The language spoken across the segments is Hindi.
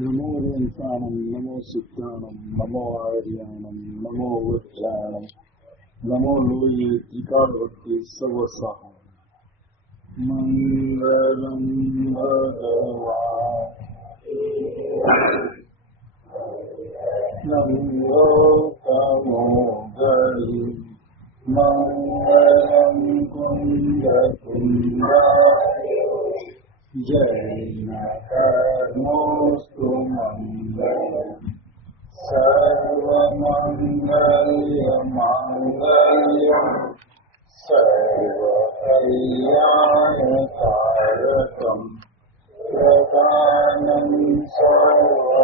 नमो ओंकारणं नमो सिद्धाणं नमो आर्याणं नमो वज्राणं नमो लोये त्रिकालवत्ते सर्वसाहं मंगलं भगवान् नमो तमोगणि मंगलं कुंडकुंडाय जय नमोस्तु मंगलम् सर्वमंगलमांगल्यं सर्वकल्याणकारकम् प्रदानं सर्वधर्माणां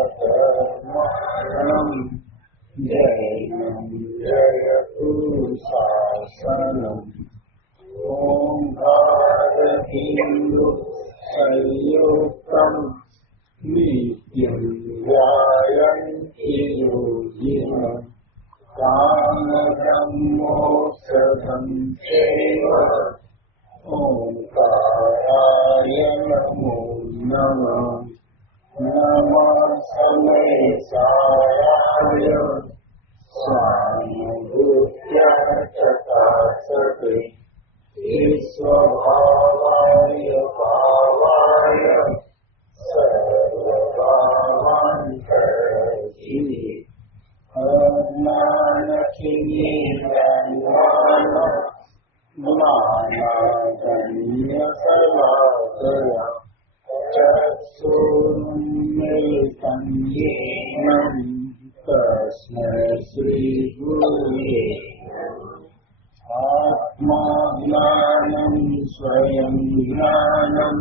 जयतु शासनम् ओंकार संयुक्तं नित्यं ध्यायन्ति योगिनः कामदं मोक्षदं चैव ओंकाराय नमो नमः नमः समेशाय स्वानुभूत्याय चकासते ईश्वभावाय भावाय सर्वभावान्तरहि ज्ञानागण्यशलाकया चक्षुरुन्मिलितं येन तस्मै श्रीगुरवे आत्मा ज्ञानं स्वयं ज्ञानं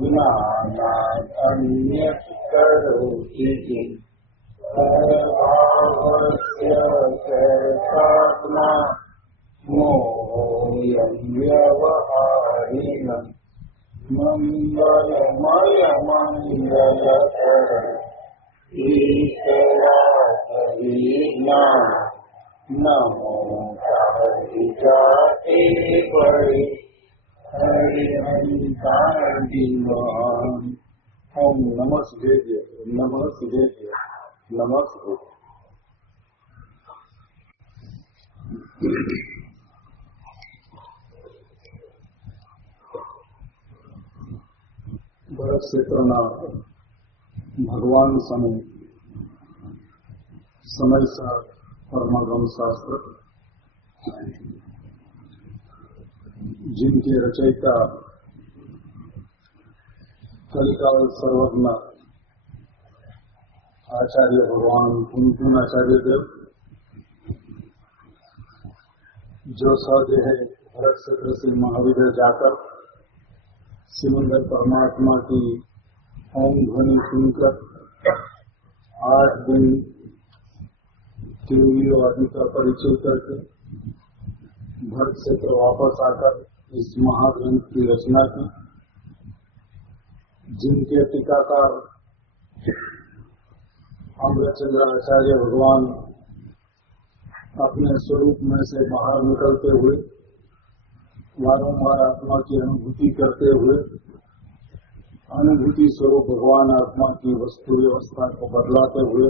ज्ञानात् अन्यत् करोति किम् परभावस्य सर्वात्मा मोहोऽयं व्यवहारिणम् मंगलमयमंगलकर ईश्वराय नमो जाते बड़े हरिहंतादिवान। ओम नमः शिवेय नमः शिवेय नमः शिवेय। ભરત ક્ષેત્રના ભગવાન સામે સમયસર परमागम शास्त्र जिनके रचयिता कलिकाल सर्वज्ञ आचार्य भगवान कुंकुन आचार्य देव जो सहज है भरत क्षेत्र से महाविद्य जाकर सिमंदर परमात्मा की ओम ध्वनि सुनकर 8 दिन तिरुवियो आदि का परिचय करके भरत क्षेत्र वापस आकर इस महाग्रंथ की रचना की। जिनके टीकाकार अमृतचंद्र आचार्य भगवान अपने स्वरूप में से बाहर निकलते हुए वारंवार आत्मा की अनुभूति करते हुए अनुभूति स्वरूप भगवान आत्मा की वस्तु व्यवस्था को बदलाते हुए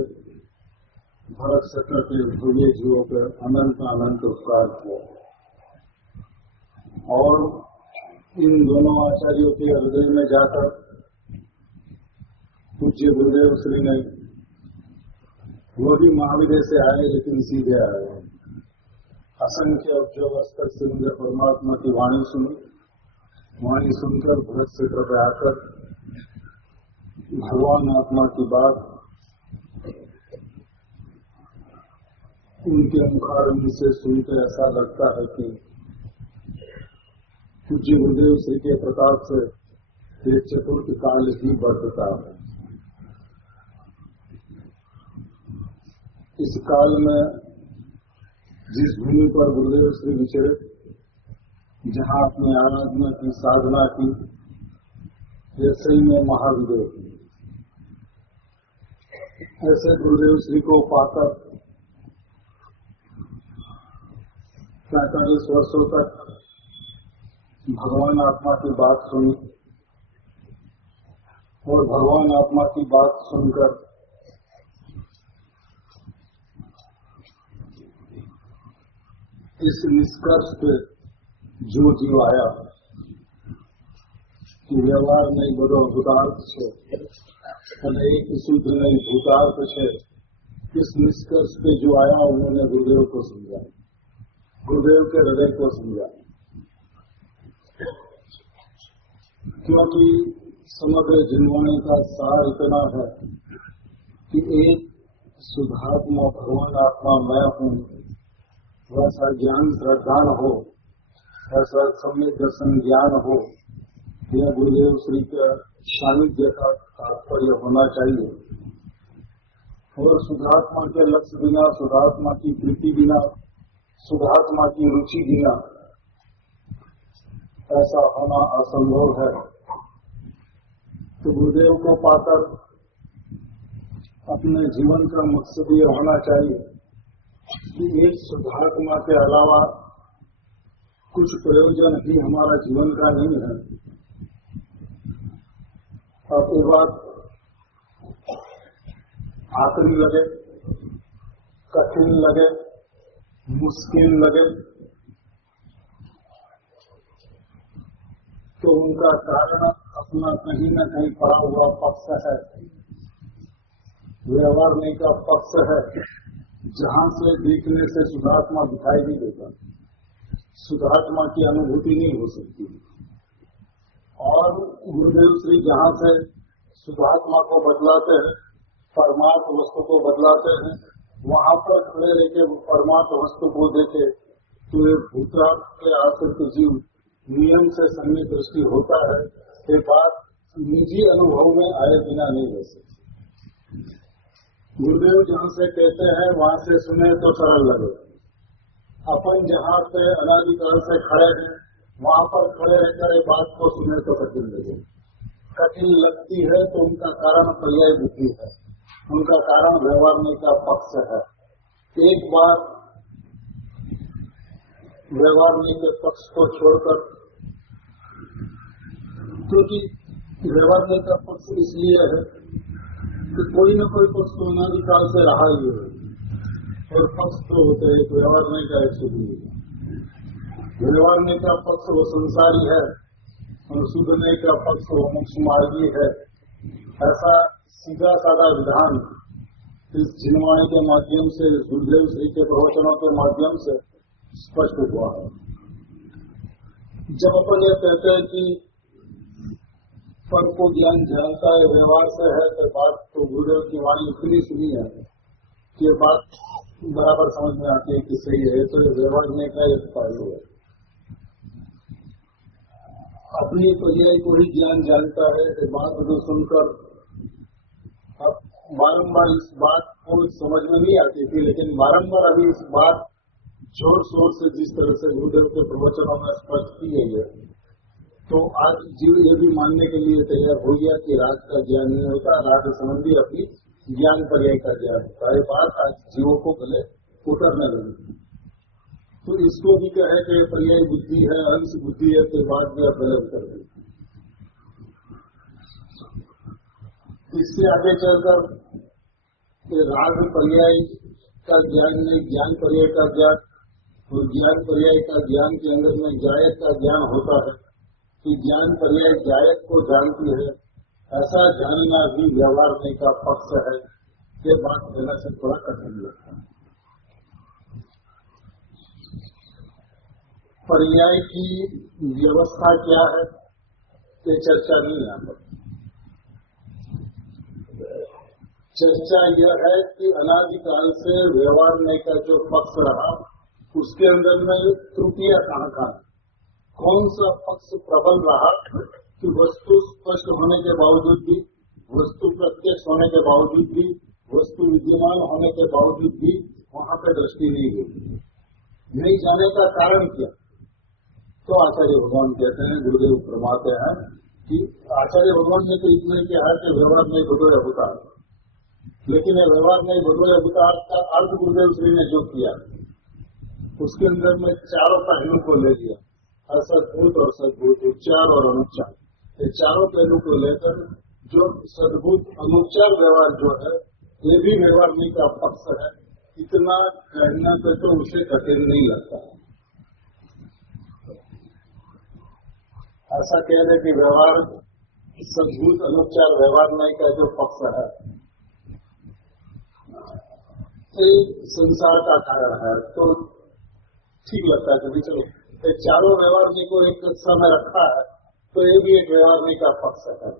भरत क्षेत्र के ध्रुवीय जीवों पर अनंत अनंत उपकार किया और इन दोनों आचार्यों के हृदय में जाकर पूज्य गुरुदेव श्री ने वो भी महाविद्य से आए लेकिन सीधे आए असंख्य अब्जवर्ष सिमंदर परमात्मा की वाणी सुनी। वाणी सुनकर भरत क्षेत्र पर आकर भगवान आत्मा की बात उनके मुखारंभ से सुनकर ऐसा लगता है कि पूज्य गुरुदेव श्री के प्रताप से एक चतुर्थ काल की वर्तता है। इस काल में जिस भूमि पर गुरुदेव श्री विचरे, जहाँ अपनी आराधना की साधना की, ऐसे ही में महाविदेव ऐसे गुरुदेव श्री को पाकर 45 वर्षों तक भगवान आत्मा की बात सुनी और भगवान आत्मा की बात सुनकर इस निष्कर्ष पे जो जीव आया कि व्यवहार नहीं बदो भूतार्थ છે અને एक शुद्ध नहीं भूतार्थ છે, इस निष्कर्ष पे जो आया उन्होंने गुरुदेव को समझा, गुरुदेव के हृदय को समझा। क्योंकि समग्र जिनवाणी का सार इतना है कि एक शुद्धात्मा भगवान आत्मा मैं हूँ, वैसा ज्ञान श्रद्धान हो, ऐसा सम्यक दर्शन ज्ञान हो, यह गुरुदेव श्री का सानिध्य का तात्पर्य होना चाहिए। और शुद्धात्मा के लक्ष्य बिना, शुद्धात्मा की प्रीति बिना, शुद्धात्मा की रुचि बिना ऐसा होना असंभव है। तो गुरुदेव को पाकर अपने जीवन का मकसद ये होना चाहिए कि एक शुद्धात्मा के अलावा कुछ प्रयोजन ही हमारा जीवन का नहीं है। अब ये बात आखिरी लगे, कठिन लगे, मुश्किल लगे, तो उनका कारण अपना कहीं न कहीं पड़ा हुआ पक्ष है, व्यवहार का पक्ष है, जहां से देखने से शुद्धात्मा दिखाई नहीं देता, शुद्धात्मा की अनुभूति नहीं हो सकती। और गुरुदेव श्री जहां से शुद्धात्मा को बदलाते हैं, परमात्म वस्तु को बदलाते हैं, वहां पर खड़े रह के परमात्म वस्तु को देखे तो ये भूतार्थ के आश्रित जीव नियम से सम्यक दृष्टि होता है। ये बात निजी अनुभव में आए बिना नहीं रह सकती। गुरुदेव जहां से कहते हैं वहां से सुने तो सरल लगे, अपन जहां से अनादिकाल से खड़े हैं वहां पर खड़े रहकर ये बात को सुने तो कठिन लगे। कठिन लगती है तो उनका कारण पर्याय बुद्धि है, उनका कारण व्यवहार का पक्ष है। एक बार व्यवहार के पक्ष को छोड़कर, क्योंकि व्यवहार का पक्ष इसलिए है कि कोई न कोई पक्ष तो अनादिकाल से रहा ही है, और पक्ष तो होते हैं, व्यवहार का एक शुद्ध व्यवहार का पक्ष वो संसारी है और शुद्ध का पक्ष वो मोक्ष मार्गी है। ऐसा सीधा साधा विधान इस जिनवाणी के माध्यम से, गुरुदेव श्री के प्रवचनों के माध्यम से स्पष्ट हुआ है। जब अपन ये कहते हैं कि पर को ज्ञान जानता है व्यवहार से है, तो बात तो गुरुदेव की वाणी इतनी सुनी है कि ये बात बराबर समझ में आती है कि सही है। तो ये व्यवहार का एक पहलू है। अपनी पर्याय को ही ज्ञान जानता है, ये बात जो सुनकर अब बारम्बार इस बात को समझ में नहीं आती थी, लेकिन बारम्बार अभी इस बात जोर शोर से जिस तरह से गुरुदेव के प्रवचनों में स्पष्ट की गई है, तो आज जीव ये भी मानने के लिए तैयार हो गया कि राग का ज्ञान नहीं होता, राग संबंधी अपनी ज्ञान पर्याय का ज्ञान होता है। बात आज जीवों को गले उतरने लगी। तो इसको भी कहे कि पर्याय बुद्धि है, अंश बुद्धि है, तो बात भी आप गलत कर दी। इससे आगे चलकर राग पर्याय का ज्ञान नहीं, ज्ञान पर्याय का ज्ञान, और ज्ञान पर्याय का ज्ञान के अंदर में जायक का ज्ञान होता है कि ज्ञान पर्याय जायक को जानती है, ऐसा जानना भी व्यवहार का पक्ष है। ये बात कहने से थोड़ा कठिन लगता है। पर्याय की व्यवस्था क्या है, ये चर्चा नहीं यहाँ पर। चर्चा यह है कि अनादिकाल से व्यवहार का जो पक्ष रहा, उसके अंदर में त्रुटियां कहाँ, कौन सा पक्ष प्रबल रहा कि वस्तु स्पष्ट होने के बावजूद भी, वस्तु प्रत्यक्ष होने के बावजूद भी, वस्तु विद्यमान होने के बावजूद भी वहां पर दृष्टि नहीं गई। नहीं जाने का कारण क्या? तो आचार्य भगवान कहते हैं, गुरुदेव फरमाते हैं कि आचार्य भगवान ने तो इतना किया है कि व्यवहार नहीं बदले अवतार, लेकिन यह व्यवहार नहीं बदले अवतार का अर्थ गुरुदेव श्री ने जो किया उसके अंदर में चारों पहलू को ले लिया, असद्भूत और सद्भूत, उच्चार और अनुच्चार, ये चारों पहलू को लेकर जो सद्भुत अनुपचार व्यवहार जो है ये भी व्यवहार नहीं का पक्ष है। इतना कहने पे तो उसे कठिन नहीं लगता। ऐसा कह रहे कि व्यवहार सद्भुत अनुपचार व्यवहार नहीं का जो पक्ष है ये संसार का कारण है, तो ठीक लगता है। कभी चलो चारों व्यवहार को एक कक्षा में रखा है तो ये भी एक व्यवहार का पक्ष है।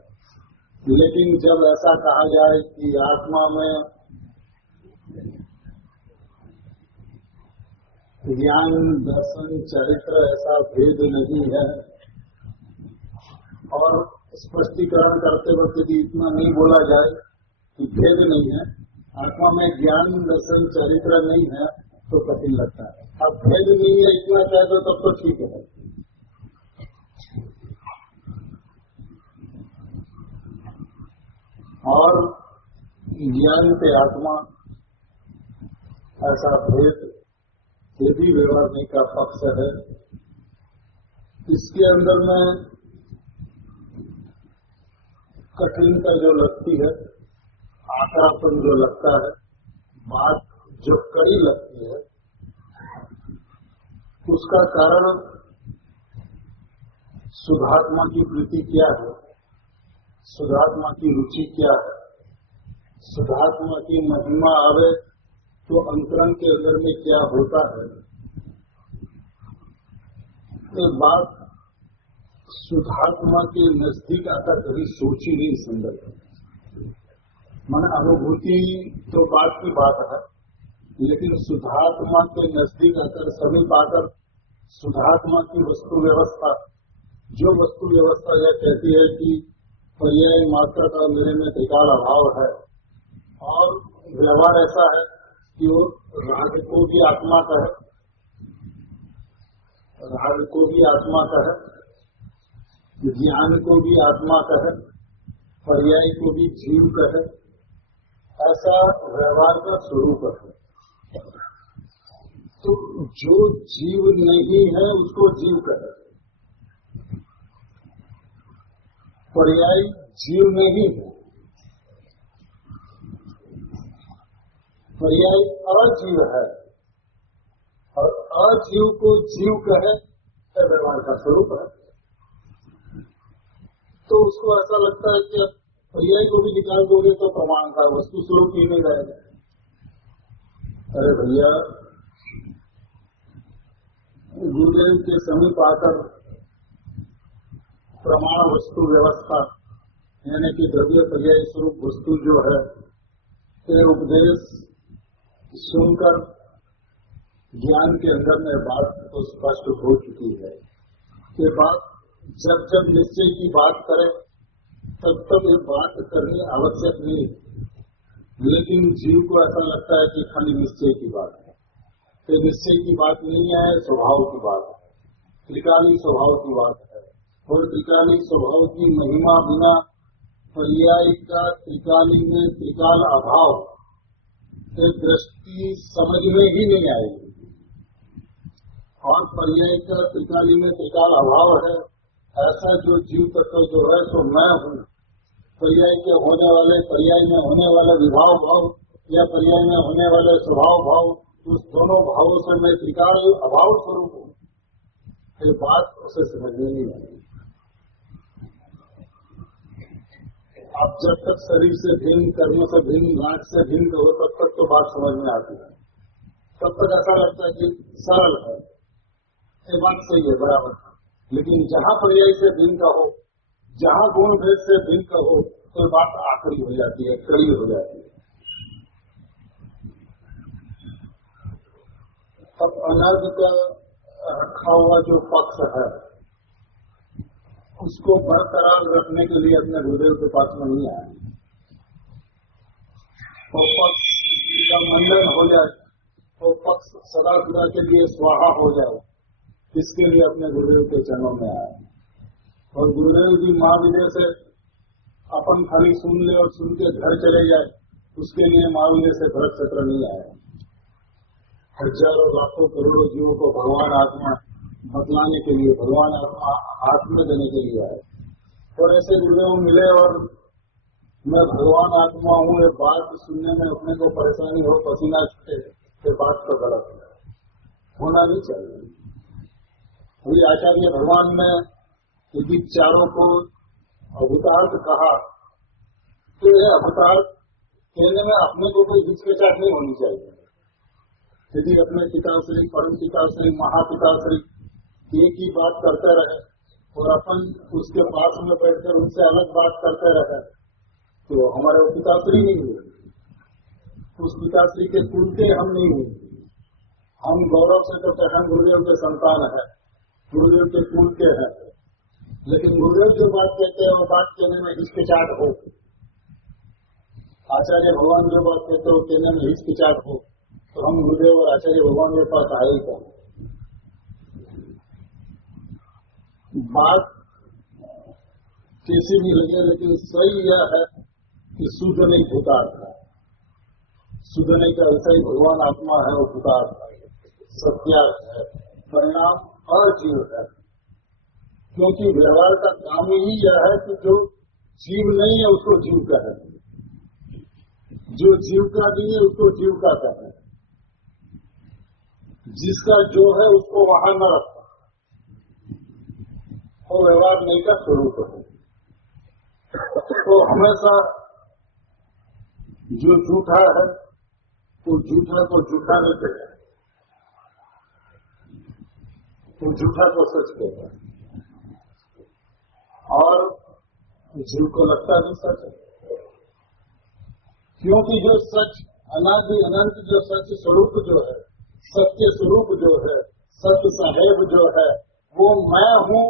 लेकिन जब ऐसा कहा जाए कि आत्मा में ज्ञान दर्शन चरित्र ऐसा भेद नहीं है, और स्पष्टीकरण करते वक्त यदि इतना नहीं बोला जाए कि भेद नहीं है, आत्मा में ज्ञान दर्शन चरित्र नहीं है, तो कठिन लगता है। अब भेद नहीं है इतना कह दो तब तो ठीक है। और ज्ञान पे आत्मा ऐसा भेद ये भी व्यवहार नहीं का पक्ष है। इसके अंदर में कठिनता जो लगती है, आकरापन जो लगता है, बात जो कड़ी लगती है, उसका कारण शुद्धात्मा की प्रीति क्या है, शुद्धात्मा की रुचि क्या है, शुद्धात्मा की महिमा आवे तो अंतरंग के अंदर में क्या होता है। ये बात शुद्धात्मा के नजदीक आकर कभी सोची नहीं संदर्भ। मन अनुभूति तो बात की बात है, लेकिन शुद्धात्मा के नजदीक आकर सभी पाकर शुद्धात्मा की वस्तु व्यवस्था, जो वस्तु व्यवस्था यह कहती है कि पर्याय मात्र का मेरे में त्रिकाल अभाव है, और व्यवहार ऐसा है कि वो राग को भी आत्मा का है, राग को भी आत्मा का है, ज्ञान को भी आत्मा का है, पर्याय को भी जीव का है, ऐसा व्यवहार का स्वरूप है। तो जो जीव नहीं है उसको जीव कहे, पर्याय जीव नहीं है, पर्याय अजीव है, और अजीव को जीव कहे तो व्यवहार का स्वरूप है। तो उसको ऐसा लगता है कि पर्याय को भी निकाल दोगे तो प्रमाण का वस्तु स्वरूप ही नहीं रहेगा। अरे भैया, गुरुदेव के समीप आकर प्रमाण वस्तु व्यवस्था यानी कि द्रव्य पर्याय स्वरूप वस्तु जो है, ये उपदेश सुनकर ज्ञान के अंदर में बात तो स्पष्ट हो चुकी है। ये बात जब जब निश्चय की बात करें तब तब ये बात करनी आवश्यक नहीं, लेकिन जीव को ऐसा लगता है कि खाली निश्चय की बात है। ये निश्चय की बात नहीं है, स्वभाव की बात है, त्रिकाली स्वभाव की बात है। और त्रिकाली स्वभाव की महिमा बिना पर्याय का त्रिकाली में त्रिकाल अभाव एक दृष्टि समझ में ही नहीं आएगी। और पर्याय का त्रिकाली में त्रिकाल अभाव है, ऐसा जो जीव तत्व जो है तो मैं हूँ। पर्याय के होने वाले, पर्याय में होने वाले विभाव भाव या पर्याय में होने वाले स्वभाव भाव, उस दोनों भावों से मैं त्रिकाल अभाव स्वरूप हूँ। ये बात उसे समझ में नहीं आएगी। आप जब तक शरीर से भिन्न, कर्म से भिन्न, नाक से भिन्न हो, तब तक तो बात समझ में आती है। तब तक ऐसा लगता है कि सरल है, ये बात सही है, बराबर है। लेकिन जहाँ पर्याय से भिन्न का हो, जहाँ गुण भेद से भिन्न का हो, तो बात आखिरी हो जाती है, कड़ी हो जाती है। अब अनर्थ का रखा हुआ जो पक्ष है, उसको बरकरार रखने के लिए अपने गुरुदेव के पास में नहीं आए। तो पक्ष का मंडन हो जाए, तो पक्ष सदा सदा के लिए स्वाहा हो जाए, इसके लिए अपने गुरुदेव के चरणों में आए। और गुरुदेव जी महाविद्या से अपन खाली सुन ले और सुन के घर चले जाए, उसके लिए महाविद्या से भरत क्षेत्र नहीं आए। हजारों लाखों करोड़ों जीवों को भगवान आत्मा बतलाने के लिए, भगवान आत्मा हाथ में देने के लिए आए। और ऐसे गुरुदेव मिले और मैं भगवान आत्मा हूँ, ये बात सुनने में अपने को परेशानी हो, पसीना छूटे, ये बात तो गलत है, होना नहीं चाहिए। अभी आचार्य भगवान ने यदि चारों को अवतार कहा तो ये अवतार कहने में अपने को कोई हिचकिचाहट नहीं होनी चाहिए। यदि अपने पिताश्री, परम पिताश्री, महापिताश्री एक ही बात करते रहे और अपन उसके पास में बैठकर उनसे अलग बात करते रहे तो हमारे वो पिताश्री नहीं हुए, उस पिताश्री के कुल के हम नहीं हुए। हम गौरव से कहते हैं गुरुदेव के संतान है, गुरुदेव के कुल के हैं, लेकिन गुरुदेव जो बात कहते हैं वो बात कहने में हिचकिचाहट हो, आचार्य भगवान जो बात कहते हो कहने में हिचकिचाहट हो तो हम गुरुदेव और आचार्य भगवान के पास आए ही करें। बात कैसी भी लगे लेकिन सही यह है कि शुद्ध नहीं भूतार्थ है। शुद्ध नहीं का ऐसा ही भगवान आत्मा है, वो भूतार्थ है, सत्यार्थ है, परिणाम और जीव है। क्योंकि व्यवहार का काम ही यह है कि जो जीव नहीं है उसको जीव कहे, जो जीव का नहीं है उसको जीव का कहे, जिसका जो है उसको वहां न रखता, वो व्यवहार नहीं का स्वरूप है। तो हमेशा जो झूठा है वो झूठा को झूठा नहीं कहता, वो झूठा को सच कहता है, और जीव को लगता भी सच है। क्योंकि जो सच अनादि अनंत जो सच स्वरूप जो है, सत्य स्वरूप जो है, सत्य साहेब जो है, वो मैं हूँ।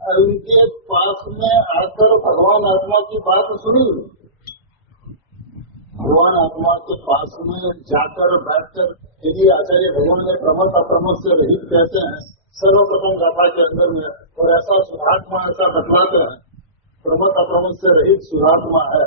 उनके पास में आकर भगवान आत्मा की बात सुनी, भगवान आत्मा के पास में जाकर बैठकर यदि आचार्य भगवान ने प्रमथ अप्रमथ से रहित कहते हैं सर्वप्रथम गाथा के अंदर में, और ऐसा सुधात्मा ऐसा बतलाते हैं प्रमथ अप्रमथ से रहित सुधात्मा है,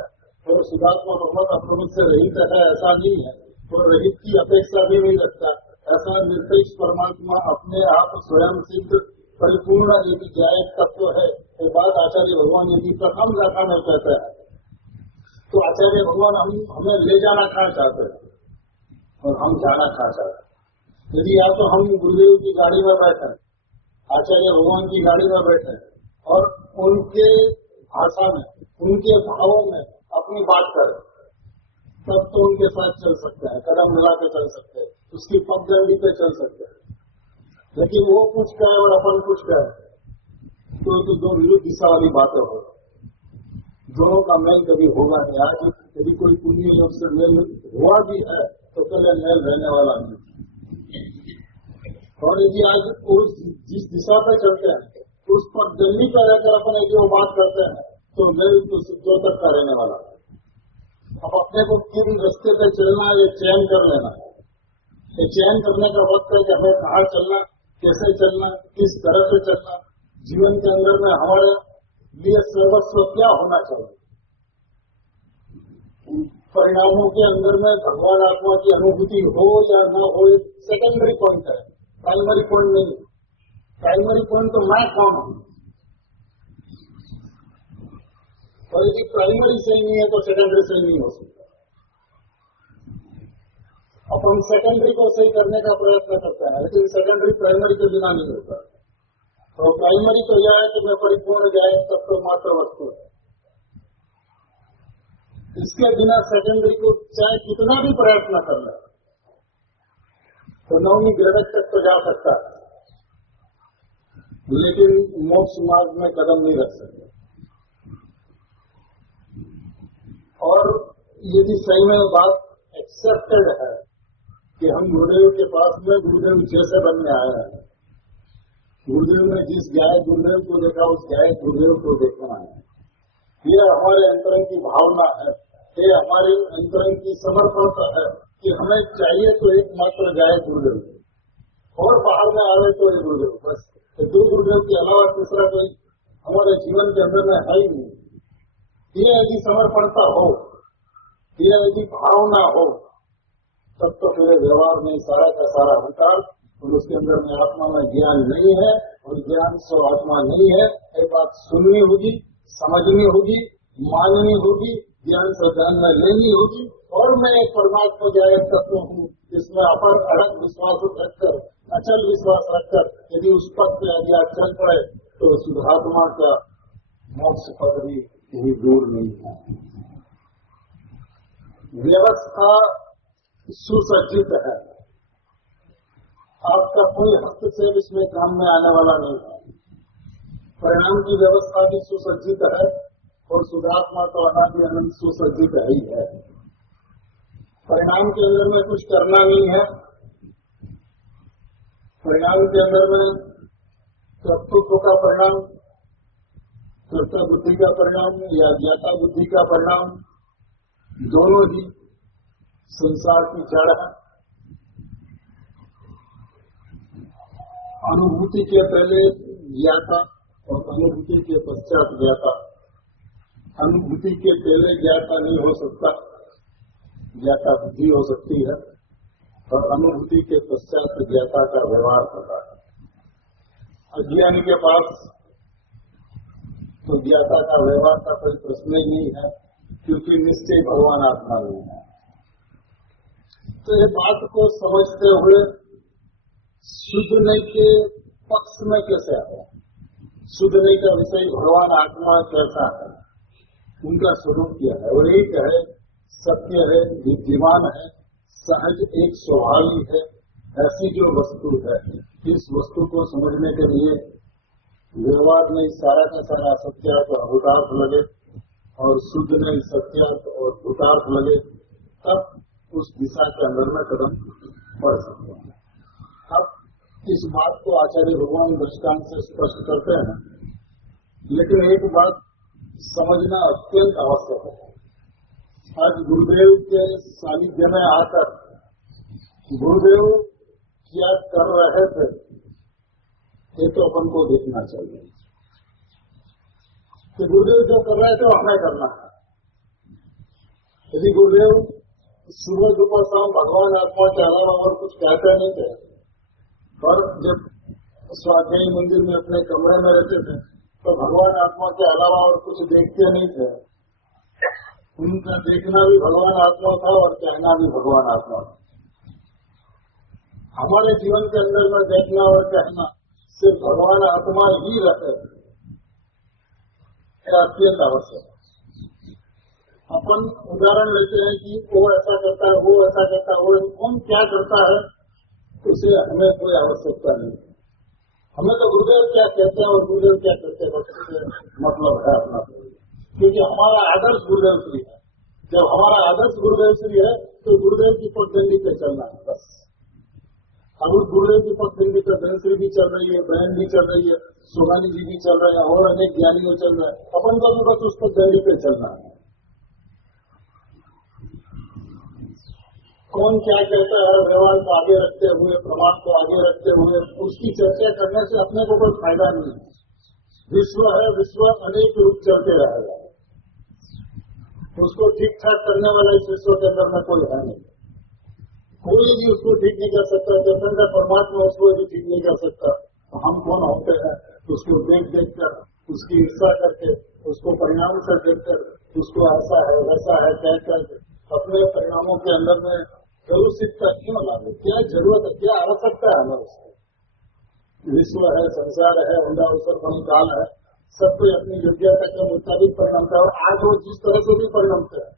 और सुधात्मा प्रमथ अप्रमथ से रहित है ऐसा नहीं है, और रहित की अपेक्षा भी नहीं रखता। ऐसा निर्देश परमात्मा अपने आप स्वयं सिद्ध परिपूर्ण यदि जायक तत्व है, ये बात आचार्य भगवान यदि प्रथम गाथा में कहते हैं तो आचार्य भगवान हमें ले जाना कहाँ चाहते हैं और हम जाना कहाँ चाहते हैं। यदि या तो हम गुरुदेव की गाड़ी में बैठे, आचार्य भगवान की गाड़ी में बैठे और उनके भाषा में, उनके भावों में अपनी बात करें, तब तो उनके साथ चल सकते हैं, कदम मिला के चल सकते हैं, उसकी पगडंडी पे चल सकते हैं। लेकिन वो कुछ कहे और अपन कुछ कहे तो दो विरुद्ध दिशा वाली बातें हो, दोनों का मेल कभी होगा नहीं। आज यदि कोई पुण्य योग से मेल हुआ भी है तो पहले मेल रहने वाला नहीं। और यदि आज उस जिस दिशा पे चलते हैं उस पर दिल्ली पर रहकर अपन यदि वो बात करते हैं तो मेल तो जो तक का रहने वाला है। अब अपने को किन रास्ते पे चलना है ये चयन कर लेना है। ये चयन करने का वक्त है कि हमें कहाँ चलना, कैसे चलना, किस तरह से चलना, जीवन के अंदर में हमारे लिए सर्वस्व क्या होना चाहिए। परिणामों के अंदर में भगवान आत्मा की अनुभूति हो या न हो एक सेकेंडरी पॉइंट है, प्राइमरी पॉइंट नहीं। प्राइमरी पॉइंट तो मैं कौन हूं, और यदि प्राइमरी सही नहीं है तो सेकेंडरी सही नहीं हो सकता। अपन सेकेंडरी को सही करने का प्रयत्न करते हैं लेकिन सेकेंडरी प्राइमरी के बिना नहीं होता। तो प्राइमरी तो यह है कि मैं परिपूर्ण जाए तब तो मात्र वस्तु है, इसके बिना सेकेंडरी को चाहे कितना भी प्रयत्न कर ले तो नौवीं ग्रह तक तो जा सकता है लेकिन मोक्ष मार्ग में कदम नहीं रख सकते। और यदि सही में बात एक्सेप्टेड है कि हम गुरुदेव के पास में गुरुदेव जैसे बनने आए हैं, गुरुदेव ने जिस गाय गुरुदेव को देखा उस गाय गुरुदेव को देखना है, ये हमारे अंतरंग की भावना है, ये हमारी अंतरंग की समर्पणता है कि हमें चाहिए तो एकमात्र गाय गुरुदेव और बाहर में आवे तो ये गुरुदेव, बस दो गुरुदेव के अलावा तीसरा कोई हमारे जीवन के अंदर में है ही नहीं। ये यदि समर्पणता हो, ये यदि भावना हो, तब तो फिर व्यवहार में सारा का सारा अहंकार और उसके अंदर में आत्मा में ज्ञान नहीं है और ज्ञान स्व आत्मा नहीं है। ये बात सुननी होगी, समझनी होगी, माननी होगी, ज्ञान श्रद्धा में लेनी होगी। और मैं एक परमात्मा जायक तत्व हूँ, इसमें अपर अड़क विश्वास रखकर, अचल विश्वास रखकर यदि उस पद पे यदि आप चल पड़े तो शुद्धात्मा का मोक्ष पद भी कहीं दूर नहीं है। व्यवस्था सुसज्जित है, आपका कोई हस्तक्षेप इसमें काम में आने वाला नहीं है। परिणाम की व्यवस्था भी सुसज्जित है और शुद्धात्मा तो अनादि अनंत सुसज्जित ही है। परिणाम के अंदर में कुछ करना नहीं है। परिणाम के अंदर में कर्तृत्व का परिणाम, कर्ता बुद्धि का परिणाम या ज्ञाता बुद्धि का परिणाम, दोनों ही संसार की जड़ है। अनुभूति के पहले ज्ञाता और अनुभूति के पश्चात ज्ञाता। अनुभूति के पहले ज्ञाता नहीं हो सकता, ज्ञाता बुद्धि हो सकती है, और अनुभूति के पश्चात ज्ञाता का व्यवहार होता है। अज्ञानी के पास तो ज्ञाता का व्यवहार का कोई प्रश्न ही नहीं है, क्योंकि निश्चय भगवान आत्मा नहीं है। तो ये बात को समझते हुए शुद्धने के पक्ष में कैसे आए, शुद्धने का विषय भगवान आत्मा कैसा है, उनका स्वरूप क्या है। और एक है सत्य है, विद्यमान है, सहज एक स्वाभाविक है। ऐसी जो वस्तु है, इस वस्तु को समझने के लिए व्यवहार में सारा का सारा सत्यार्थ और भूतार्थ लगे और शुद्ध में सत्यार्थ और भूतार्थ लगे, तब उस दिशा के अंदर में कदम बढ़ सकते हैं। अब इस बात को आचार्य भगवान दृष्टांत से स्पष्ट करते हैं, लेकिन एक बात समझना अत्यंत आवश्यक है। आज गुरुदेव के सानिध्य में आकर गुरुदेव क्या कर रहे थे, ये तो अपन को देखना चाहिए कि गुरुदेव जो कर रहे थे वो हमें करना है। यदि गुरुदेव सुबह दोपहर शाम भगवान आत्मा के अलावा और कुछ कहते नहीं थे, और जब स्वाध्यायी मंदिर में अपने कमरे में रहते थे तो भगवान आत्मा के अलावा और कुछ देखते नहीं थे। उनका देखना भी भगवान आत्मा था और कहना भी भगवान आत्मा था। हमारे जीवन के अंदर में देखना और कहना सिर्फ भगवान आत्मा ही रहे, यह अत्यंत आवश्यक है। अपन उदाहरण लेते हैं कि वो ऐसा करता है, वो ऐसा करता है, वो कौन क्या करता है, उसे हमें कोई आवश्यकता नहीं। हमें तो गुरुदेव क्या कहते हैं और गुरुदेव क्या करते हैं बस मतलब है अपना, क्योंकि हमारा आदर्श गुरुदेव श्री है। जब हमारा आदर्श गुरुदेव श्री है तो गुरुदेव की पगडंडी पे चलना है बस। अब उस गुरुदेव की पगडंडी पे धनश्री भी चल रही है, बहन भी चल रही है, सुहानी जी भी चल रहे हैं और अनेक ज्ञानियों चल रहे हैं। अपन को भी बस उस पगडंडी पे चलना है। कौन क्या कहता है, व्यवहार को आगे रखते हुए, प्रमाण को आगे रखते हुए उसकी चर्चा करने से अपने को कोई फायदा नहीं है। विश्व है, विश्व अनेक रूप चलते रहेगा, उसको ठीक ठाक करने वाला इस विश्व के अंदर में कोई है नहीं। कोई भी उसको ठीक नहीं कर सकता। जब तक परमात्मा उसको भी ठीक नहीं कर सकता, तो हम कौन होते हैं उसको देख देख कर, उसकी ईर्षा करके, उसको परिणाम से देखकर, उसको ऐसा है वैसा है कह कर अपने परिणामों के अंदर में कलुषितता क्यों लागे? क्या जरूरत है, क्या आवश्यकता है हमें उसकी? विश्व है, संसार है, ऊंडा अवसर बनी काल है, सब कोई अपनी योग्यता के मुताबिक परिणमता है। और आज वो जिस तरह से भी परिणमते हैं,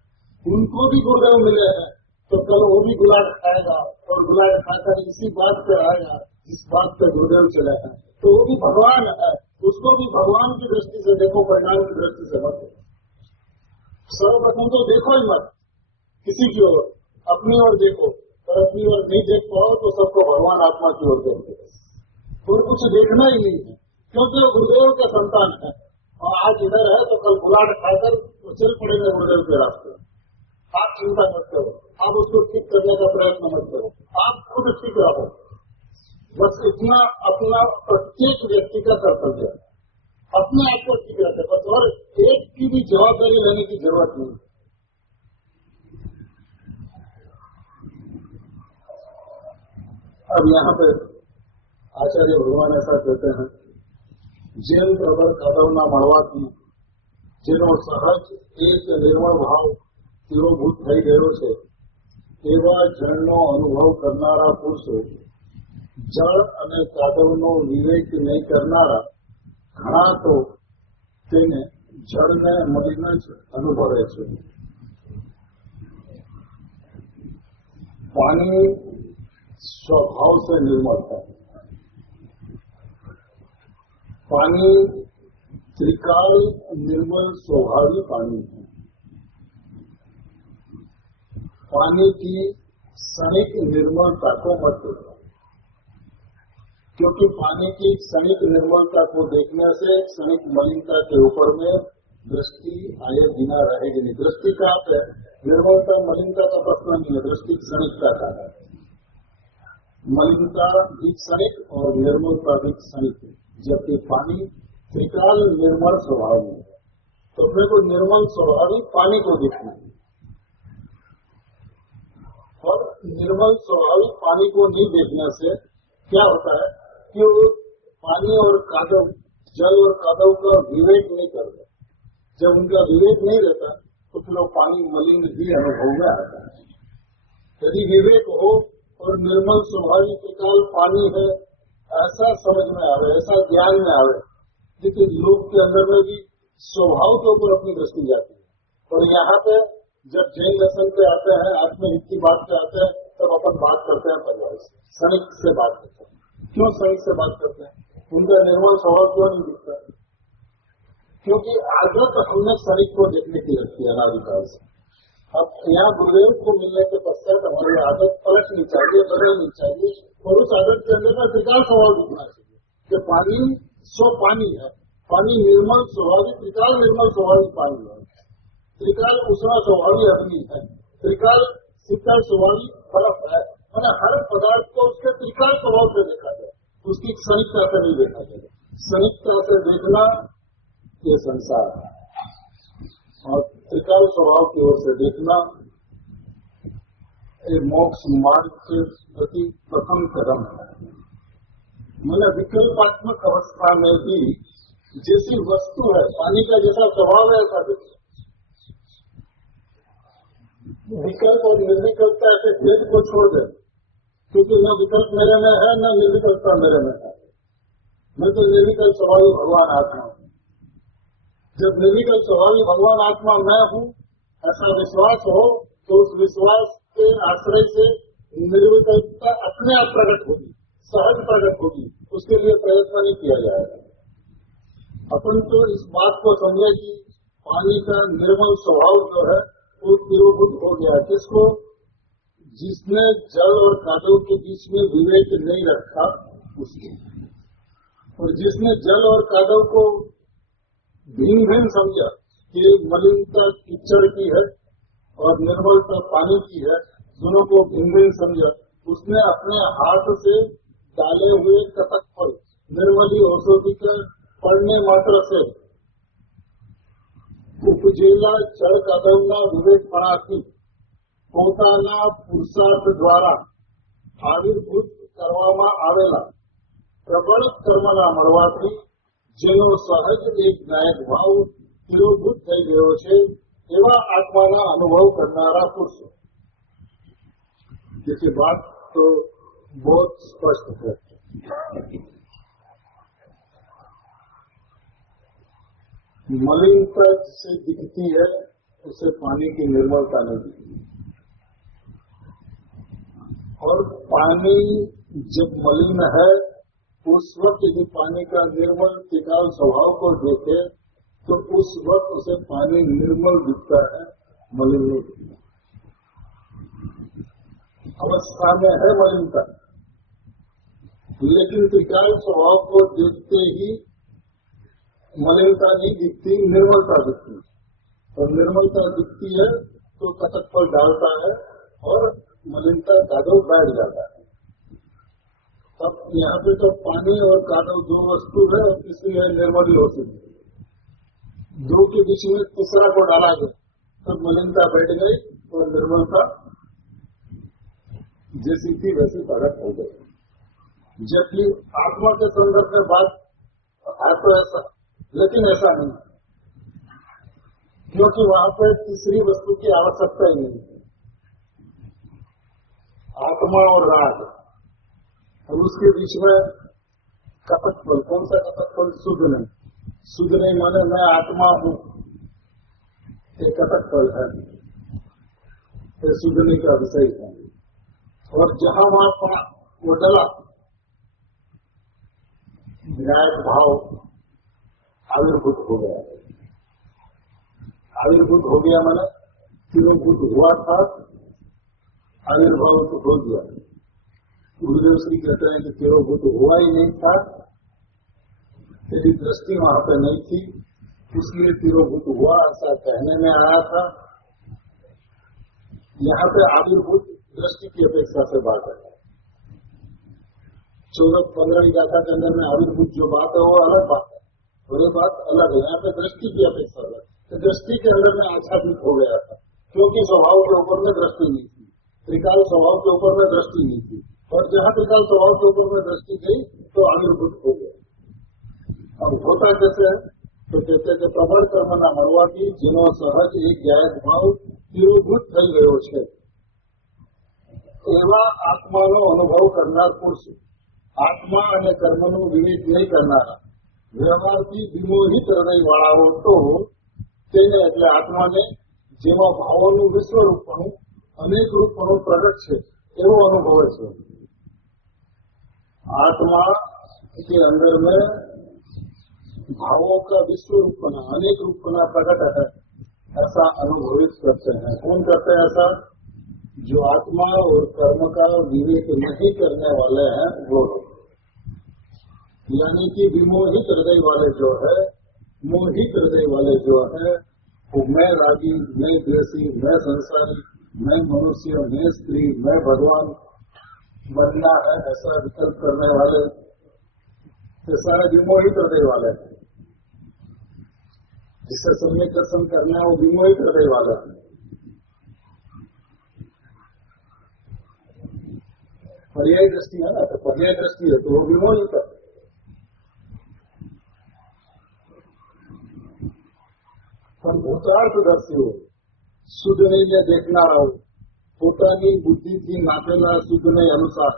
उनको भी गुरुदेव मिले हैं तो कल वो भी गुलाट खाएगा और गुलाट खाकर इसी बात पे आएगा जिस बात पे गुरुदेव चले हैं। तो वो भी भगवान है, उसको भी भगवान की दृष्टि से देखो, परिणाम की दृष्टि से मत देखो। सर्वप्रथम तो देखो ही मत किसी की ओर, अपनी ओर देखो। और अपनी ओर नहीं देख पाओ तो सबको भगवान आत्मा की ओर देखो, और कुछ देखना ही नहीं है, क्योंकि वो गुरुदेव के संतान है। और आज इधर है तो कल गुलाट खाकर वो चल पड़ेंगे गुरुदेव के रास्ते। आप चिंता मत करो, आप उसको ठीक करने का प्रयत्न मत करो, आप खुद ठीक रहो। बस इतना अपना प्रत्येक व्यक्ति का कर्तव्य है, अपने आप को ठीक रखे बस, और एक की भी जवाबदारी लेने की जरूरत नहीं। अब यहाँ पे आचार्य भगवान ऐसा कहते हैं, जेल प्रवर कदम न मड़वाती જેનો સહજ એક નિર્મળ ભાવ સ્થિરોભૂત થઈ ગયો છે એવા જળનો અનુભવ કરનારા પુરુષો જળ અને કાદવનો વિવેક નહીં કરનારા ઘણા તો તેને જળને મલિન જ અનુભવે છે. पानी स्वभाव से निर्मल है. पानी त्रिकाल निर्मल स्वाभाविक पानी है. पानी की क्षणिक निर्मलता को मत देखो, क्योंकि पानी की क्षणिक निर्मलता को देखने से क्षणिक मलिनता के ऊपर में दृष्टि आए बिना रहेगी नहीं. दृष्टि का है निर्मलता मलिनता का प्रश्न नहीं है, दृष्टि क्षणिकता का है. मलिनता भी क्षणिक और निर्मलता भी क्षणिक है, जबकि पानी त्रिकाल निर्मल स्वभाव में है. तो अपने को निर्मल स्वाभाविक पानी को देखना है और निर्मल स्वाभाविक पानी को नहीं देखने से क्या होता है कि वो पानी और कादव, जल और कादव का विवेक नहीं करते. जब उनका विवेक नहीं रहता तो फिर वो पानी मलिन भी अनुभव में आता है. यदि विवेक हो और निर्मल स्वाभाविक त्रिकाल पानी है ऐसा समझ में आवे, ऐसा ज्ञान में आवे, लेकिन लोग के अंदर में भी स्वभाव के ऊपर अपनी दृष्टि जाती है. और यहाँ पे जब जैन दर्शन पे आते हैं, आत्महित की बात पे आते हैं, तब अपन बात करते हैं परिवार से, क्षणिक से बात करते हैं. क्यों क्षणिक से बात करते हैं? उनका निर्मल स्वभाव क्यों नहीं दिखता? क्योंकि आदत हमने क्षणिक को देखने की रखी है अनादिकाल से. अब यहाँ गुरुदेव को मिलने के पश्चात हमारी आदत पलटनी चाहिए, बदलनी चाहिए और उस आदत के अंदर में त्रिकाल स्वभाव दिखना चाहिए कि पानी स्व पानी है, पानी निर्मल स्वाभाविक, त्रिकाल निर्मल स्वाभाविक पानी है. त्रिकाल उष्ण स्वाभाविक अग्नि है, त्रिकाल शीतल स्वाभाविक बर्फ है. मैंने हर पदार्थ को उसके त्रिकाल स्वभाव से देखा जाए, उसकी क्षणिकता से नहीं देखा जाए. क्षणिकता से देखना ये संसार है और त्रिकाल स्वभाव की ओर से देखना ये मोक्ष मार्ग के प्रति प्रथम कदम है. मैंने विकल्पात्मक अवस्था में भी जैसी वस्तु है, पानी का जैसा स्वभाव है ऐसा देखो. विकल्प और निर्विकल्पता ऐसे भेद को छोड़ दे, क्योंकि न विकल्प मेरे में है न निर्विकल्पता मेरे में है. मैं तो निर्विकल्प स्वभावी भगवान आत्मा हूँ. जब निर्विकल्प स्वभावी भगवान आत्मा मैं हूँ ऐसा विश्वास हो तो उस विश्वास के आश्रय से निर्विकल्पता अपने आप प्रकट होगी, सहज प्रकट होगी. उसके लिए प्रयत्न नहीं किया जाएगा. अपन तो इस बात को समझे कि पानी का निर्मल स्वभाव जो है वो तिरोभूत हो गया. किसको? जिसने जल और कादव के बीच में विवेक नहीं रखा उसको. और जिसने जल और कादव को भिन्न भिन्न समझा कि मलिनता कीचड़ की है और निर्मलता पानी की है, दोनों को भिन्न भिन्न समझा, उसने अपने हाथ से डाले हुए कटक पर निर्मली औषधि का पड़ने मात्र से उपजेला जल कादवना विवेकपणाથી પોતાના પુરુષાર્થ દ્વારા આવિર્ભૂત કરવામાં આવેલા પ્રબળ કર્મના મળવાથી જેનો સહજ એક નાયક ભાવ સ્થિરોભૂત થઈ ગયો છે એવા આત્માના અનુભવ કરનારા પુરુષો. देखिए बात तो बहुत स्पष्ट है. मलिनता से दिखती है उसे पानी की निर्मलता नहीं दिखती. और पानी जब मलिन है उस वक्त यदि पानी का निर्मल त्रिकाल स्वभाव को देखे तो उस वक्त उसे पानी निर्मल दिखता है, मलिन नहीं दिखता. अवस्था में है मलिनता, लेकिन त्रिकाल स्वभाव को देखते ही मलिनता नहीं दिखती, निर्मलता दिखती. और निर्मलता दिखती है तो कटक पर डालता है और मलिनता कादव बैठ जाता है. अब यहाँ पे तो पानी और कादव दो वस्तु है और तीसरी है निर्मली औषधि. दो के बीच में तीसरा को डाला गया तब मलिनता बैठ गई और निर्मलता जैसी थी वैसी प्रकट हो गई. जबकि आत्मा के संदर्भ में बात है तो ऐसा, लेकिन ऐसा नहीं. क्योंकि वहां पर तीसरी वस्तु की आवश्यकता ही नहीं है। आत्मा और राग, और उसके बीच में कपट फल। कौन सा कपट फल? शुद्ध नहीं। शुद्ध नहीं माने मैं आत्मा हूं, ये कपट फल है, ये शुद्ध नहीं का विषय है। और जहां वहां वो डला विनायक भाव आविर्भूत हो गया। आविर्भूत हो गया माने तिरोभूत हुआ था, आविर्भाव तो हो गया। गुरुदेव श्री कहते हैं कि तिरोभूत हुआ ही नहीं था, तेरी दृष्टि वहां पर नहीं थी, उसलिए तिरोभूत हुआ ऐसा कहने में आया था। यहाँ पे आविर्भूत दृष्टि की अपेक्षा से बात है। 14-15 गाथा के अंदर में आविर्भूत जो बात है वो अलग बात है, और ये बात अलग है। यहाँ पे दृष्टि की अपेक्षा है, तो दृष्टि के अंदर में आच्छादित हो गया था, क्योंकि स्वभाव के ऊपर में दृष्टि नहीं थी, त्रिकाल स्वभाव के ऊपर में दृष्टि नहीं थी। और जहाँ त्रिकाल स्वभाव के ऊपर में दृष्टि गई तो आविर्भूत हो गया। अब होता कैसे है? तो कहते हैं प्रबल कर्म ना मरवा की जिनो सहज एक गायक भाव तिरोभूत થઈ ગયો છે। એવા આત્માનો અનુભવ કરનાર પુરુષ, આત્મા અને કર્મનું વિવેક નહીં કરનારા, વ્યવહારથી વિમોહિત હૃદયવાળાઓ તો તેને એટલે આત્માને જેમાં ભાવોનું વિશ્વરૂપપણું અનેક રૂપપણું પ્રગટ છે એવો અનુભવે છે। आत्मा के अंदर में भावों का विश्व रूपना अनेक रूपना प्रकट है, ऐसा अनुभवित करते हैं। कौन करते हैं ऐसा? जो आत्मा और कर्म का विवेक नहीं करने वाले हैं वो, यानी कि विमोहित हृदय वाले जो है, मोहित हृदय वाले जो है, वो मैं रागी, मैं द्वेषी, मैं संसारी, मैं मनुष्य, मैं स्त्री, मैं भगवान बनना है ऐसा विकल्प करने वाले, ये सारे विमोहित हृदय वाले हैं। जिससे सम्यक दर्शन करना है वो विमोहित हृदय वाला है। पर्याय दृष्टि है ना, तो पर्याय दृष्टि है तो वो विमोहित है। पर भूतार्थदर्शी हो, शुद्ध नहीं में देखना रहो, પોતાની બુદ્ધિથી નાખેલા શુદ્ધને અનુસાર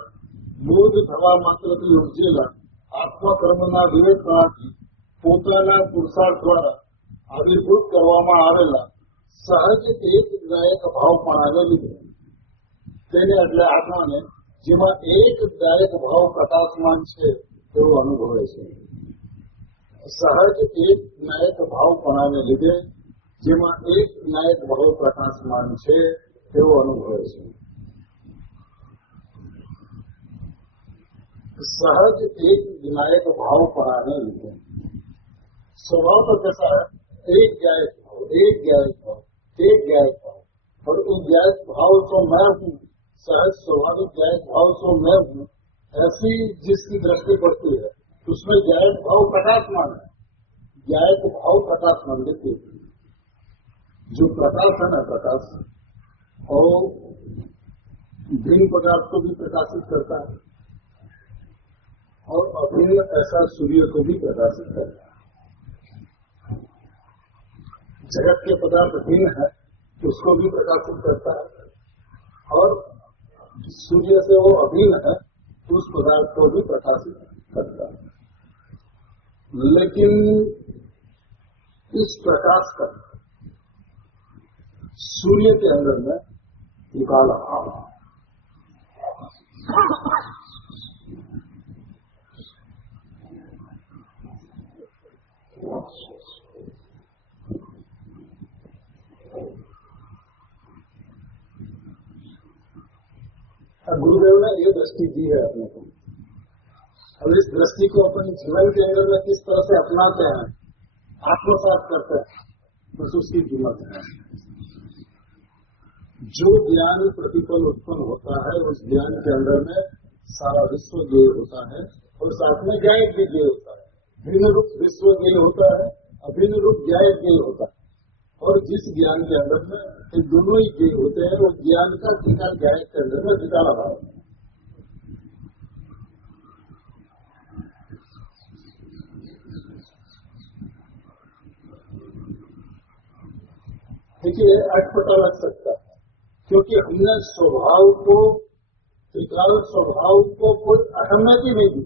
બોધ થવા માત્રથી ઉપજેલા આત્મકર્મના વિવેકણાથી પોતાના પુરુષાર્થ દ્વારા આવિર્ભૂત કરવામાં આવેલા સહજ એક દાયક ભાવપણાને લીધે તેને એટલે આત્માને જેમાં એક દાયક ભાવ પ્રકાશમાન છે તેવો અનુભવે છે। સહજ એક નાયક ભાવપણાને લીધે જેમાં એક નાયક ભાવ પ્રકાશમાન છે એવો અનુભવે છે। सहज एक विनायक भाव पढ़ाने लिखे। स्वभाव तो कैसा है? एक गायक भाव, एक गायक भाव, एक गायक भाव, और उस गायक भाव तो मैं हूँ, सहज स्वाभाविक गायक भाव तो मैं हूँ, ऐसी जिसकी दृष्टि पड़ती है उसमें गायक भाव प्रकाशमान है। गायक भाव प्रकाशमान देखिए, जो प्रकाश है ना, प्रकाश और भिन्न पदार्थ को भी प्रकाशित करता है और अभिन्न ऐसा सूर्य को भी प्रकाशित करता है। जगत के पदार्थ भिन्न है उसको भी प्रकाशित करता है, और सूर्य से वो अभिन्न है उस पदार्थ को भी प्रकाशित करता है। लेकिन इस प्रकाश का सूर्य के अंदर में निकाला भाव, गुरुदेव ने ये दृष्टि दी है अपने को। अब इस दृष्टि को अपने जीवन के अंदर में किस तरह से अपनाते हैं, आत्मसात करते हैं, बस उसकी कीमत है। जो ज्ञान प्रतिपल उत्पन्न होता है उस ज्ञान के अंदर में सारा विश्व ज्ञेय होता है और साथ में गायक भी ज्ञेय होता है। भिन्न रूप विश्व ज्ञेय होता है, अभिन्न रूप गायक ज्ञेय होता है, और जिस ज्ञान के अंदर में ये दोनों ही ज्ञेय होते हैं वो ज्ञान का टीका गायक के अंदर में निकाला भाव है। देखिए अटपटा लग सकता है, क्योंकि हमने स्वभाव को, त्रिकाल स्वभाव को कोई अहमियत ही नहीं दी।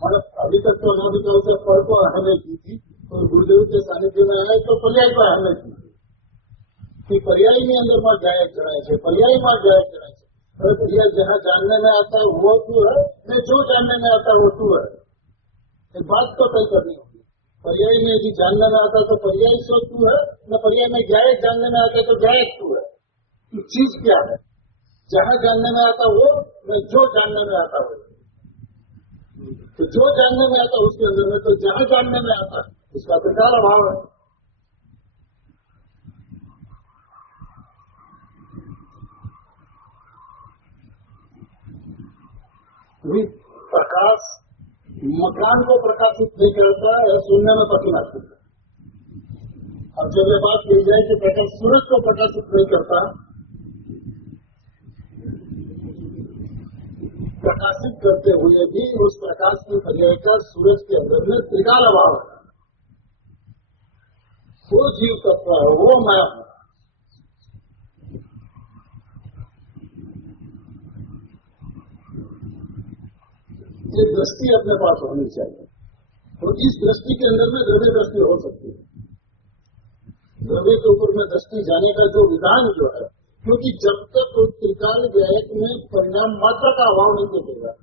मतलब अभी तक तो अनादिकाल से फल को अहमियत दी थी, और गुरुदेव के सानिध्य में आए तो पर्याय को अहमियत दी कि पर्याय में अंदर में जाए चढ़ाए છે, पर्याय में जाए चढ़ाए છે। अरे भैया जहाँ जानने में आता है वो तू है, मैं जो जानने में आता है वो तू है। एक बात तो तय करनी होगी। पर्याय में यदि जानने में आता तो पर्याय सो तू है, न पर्याय में जाए जानने में आता तो जाए तू है। तो चीज क्या है? जहाँ जानने में आता वो, न जो जानने में आता वो। तो जो जानने में आता उसके अंदर में, तो जहाँ जानने में आता उसका त्रिकाल अभाव है। प्रकाश मकान को प्रकाशित नहीं करता है, शून्य में प्रतिमाशित है। अब जब ये बात कही जाए कि प्रकाश सूरज को प्रकाशित नहीं करता, प्रकाशित करते हुए भी उस प्रकाश की पर्याय का सूरज के अंदर में त्रिकाल अभाव है। वो जीव तत्व है, वो मैं हूं। ये दृष्टि अपने पास होनी चाहिए, और इस दृष्टि के अंदर में द्रव्य दृष्टि हो सकती है। द्रव्य के ऊपर में दृष्टि जाने का जो विधान जो है, क्योंकि जब तक त्रिकाल व्यायक में परिणाम मात्र का अभाव नहीं देखेगा,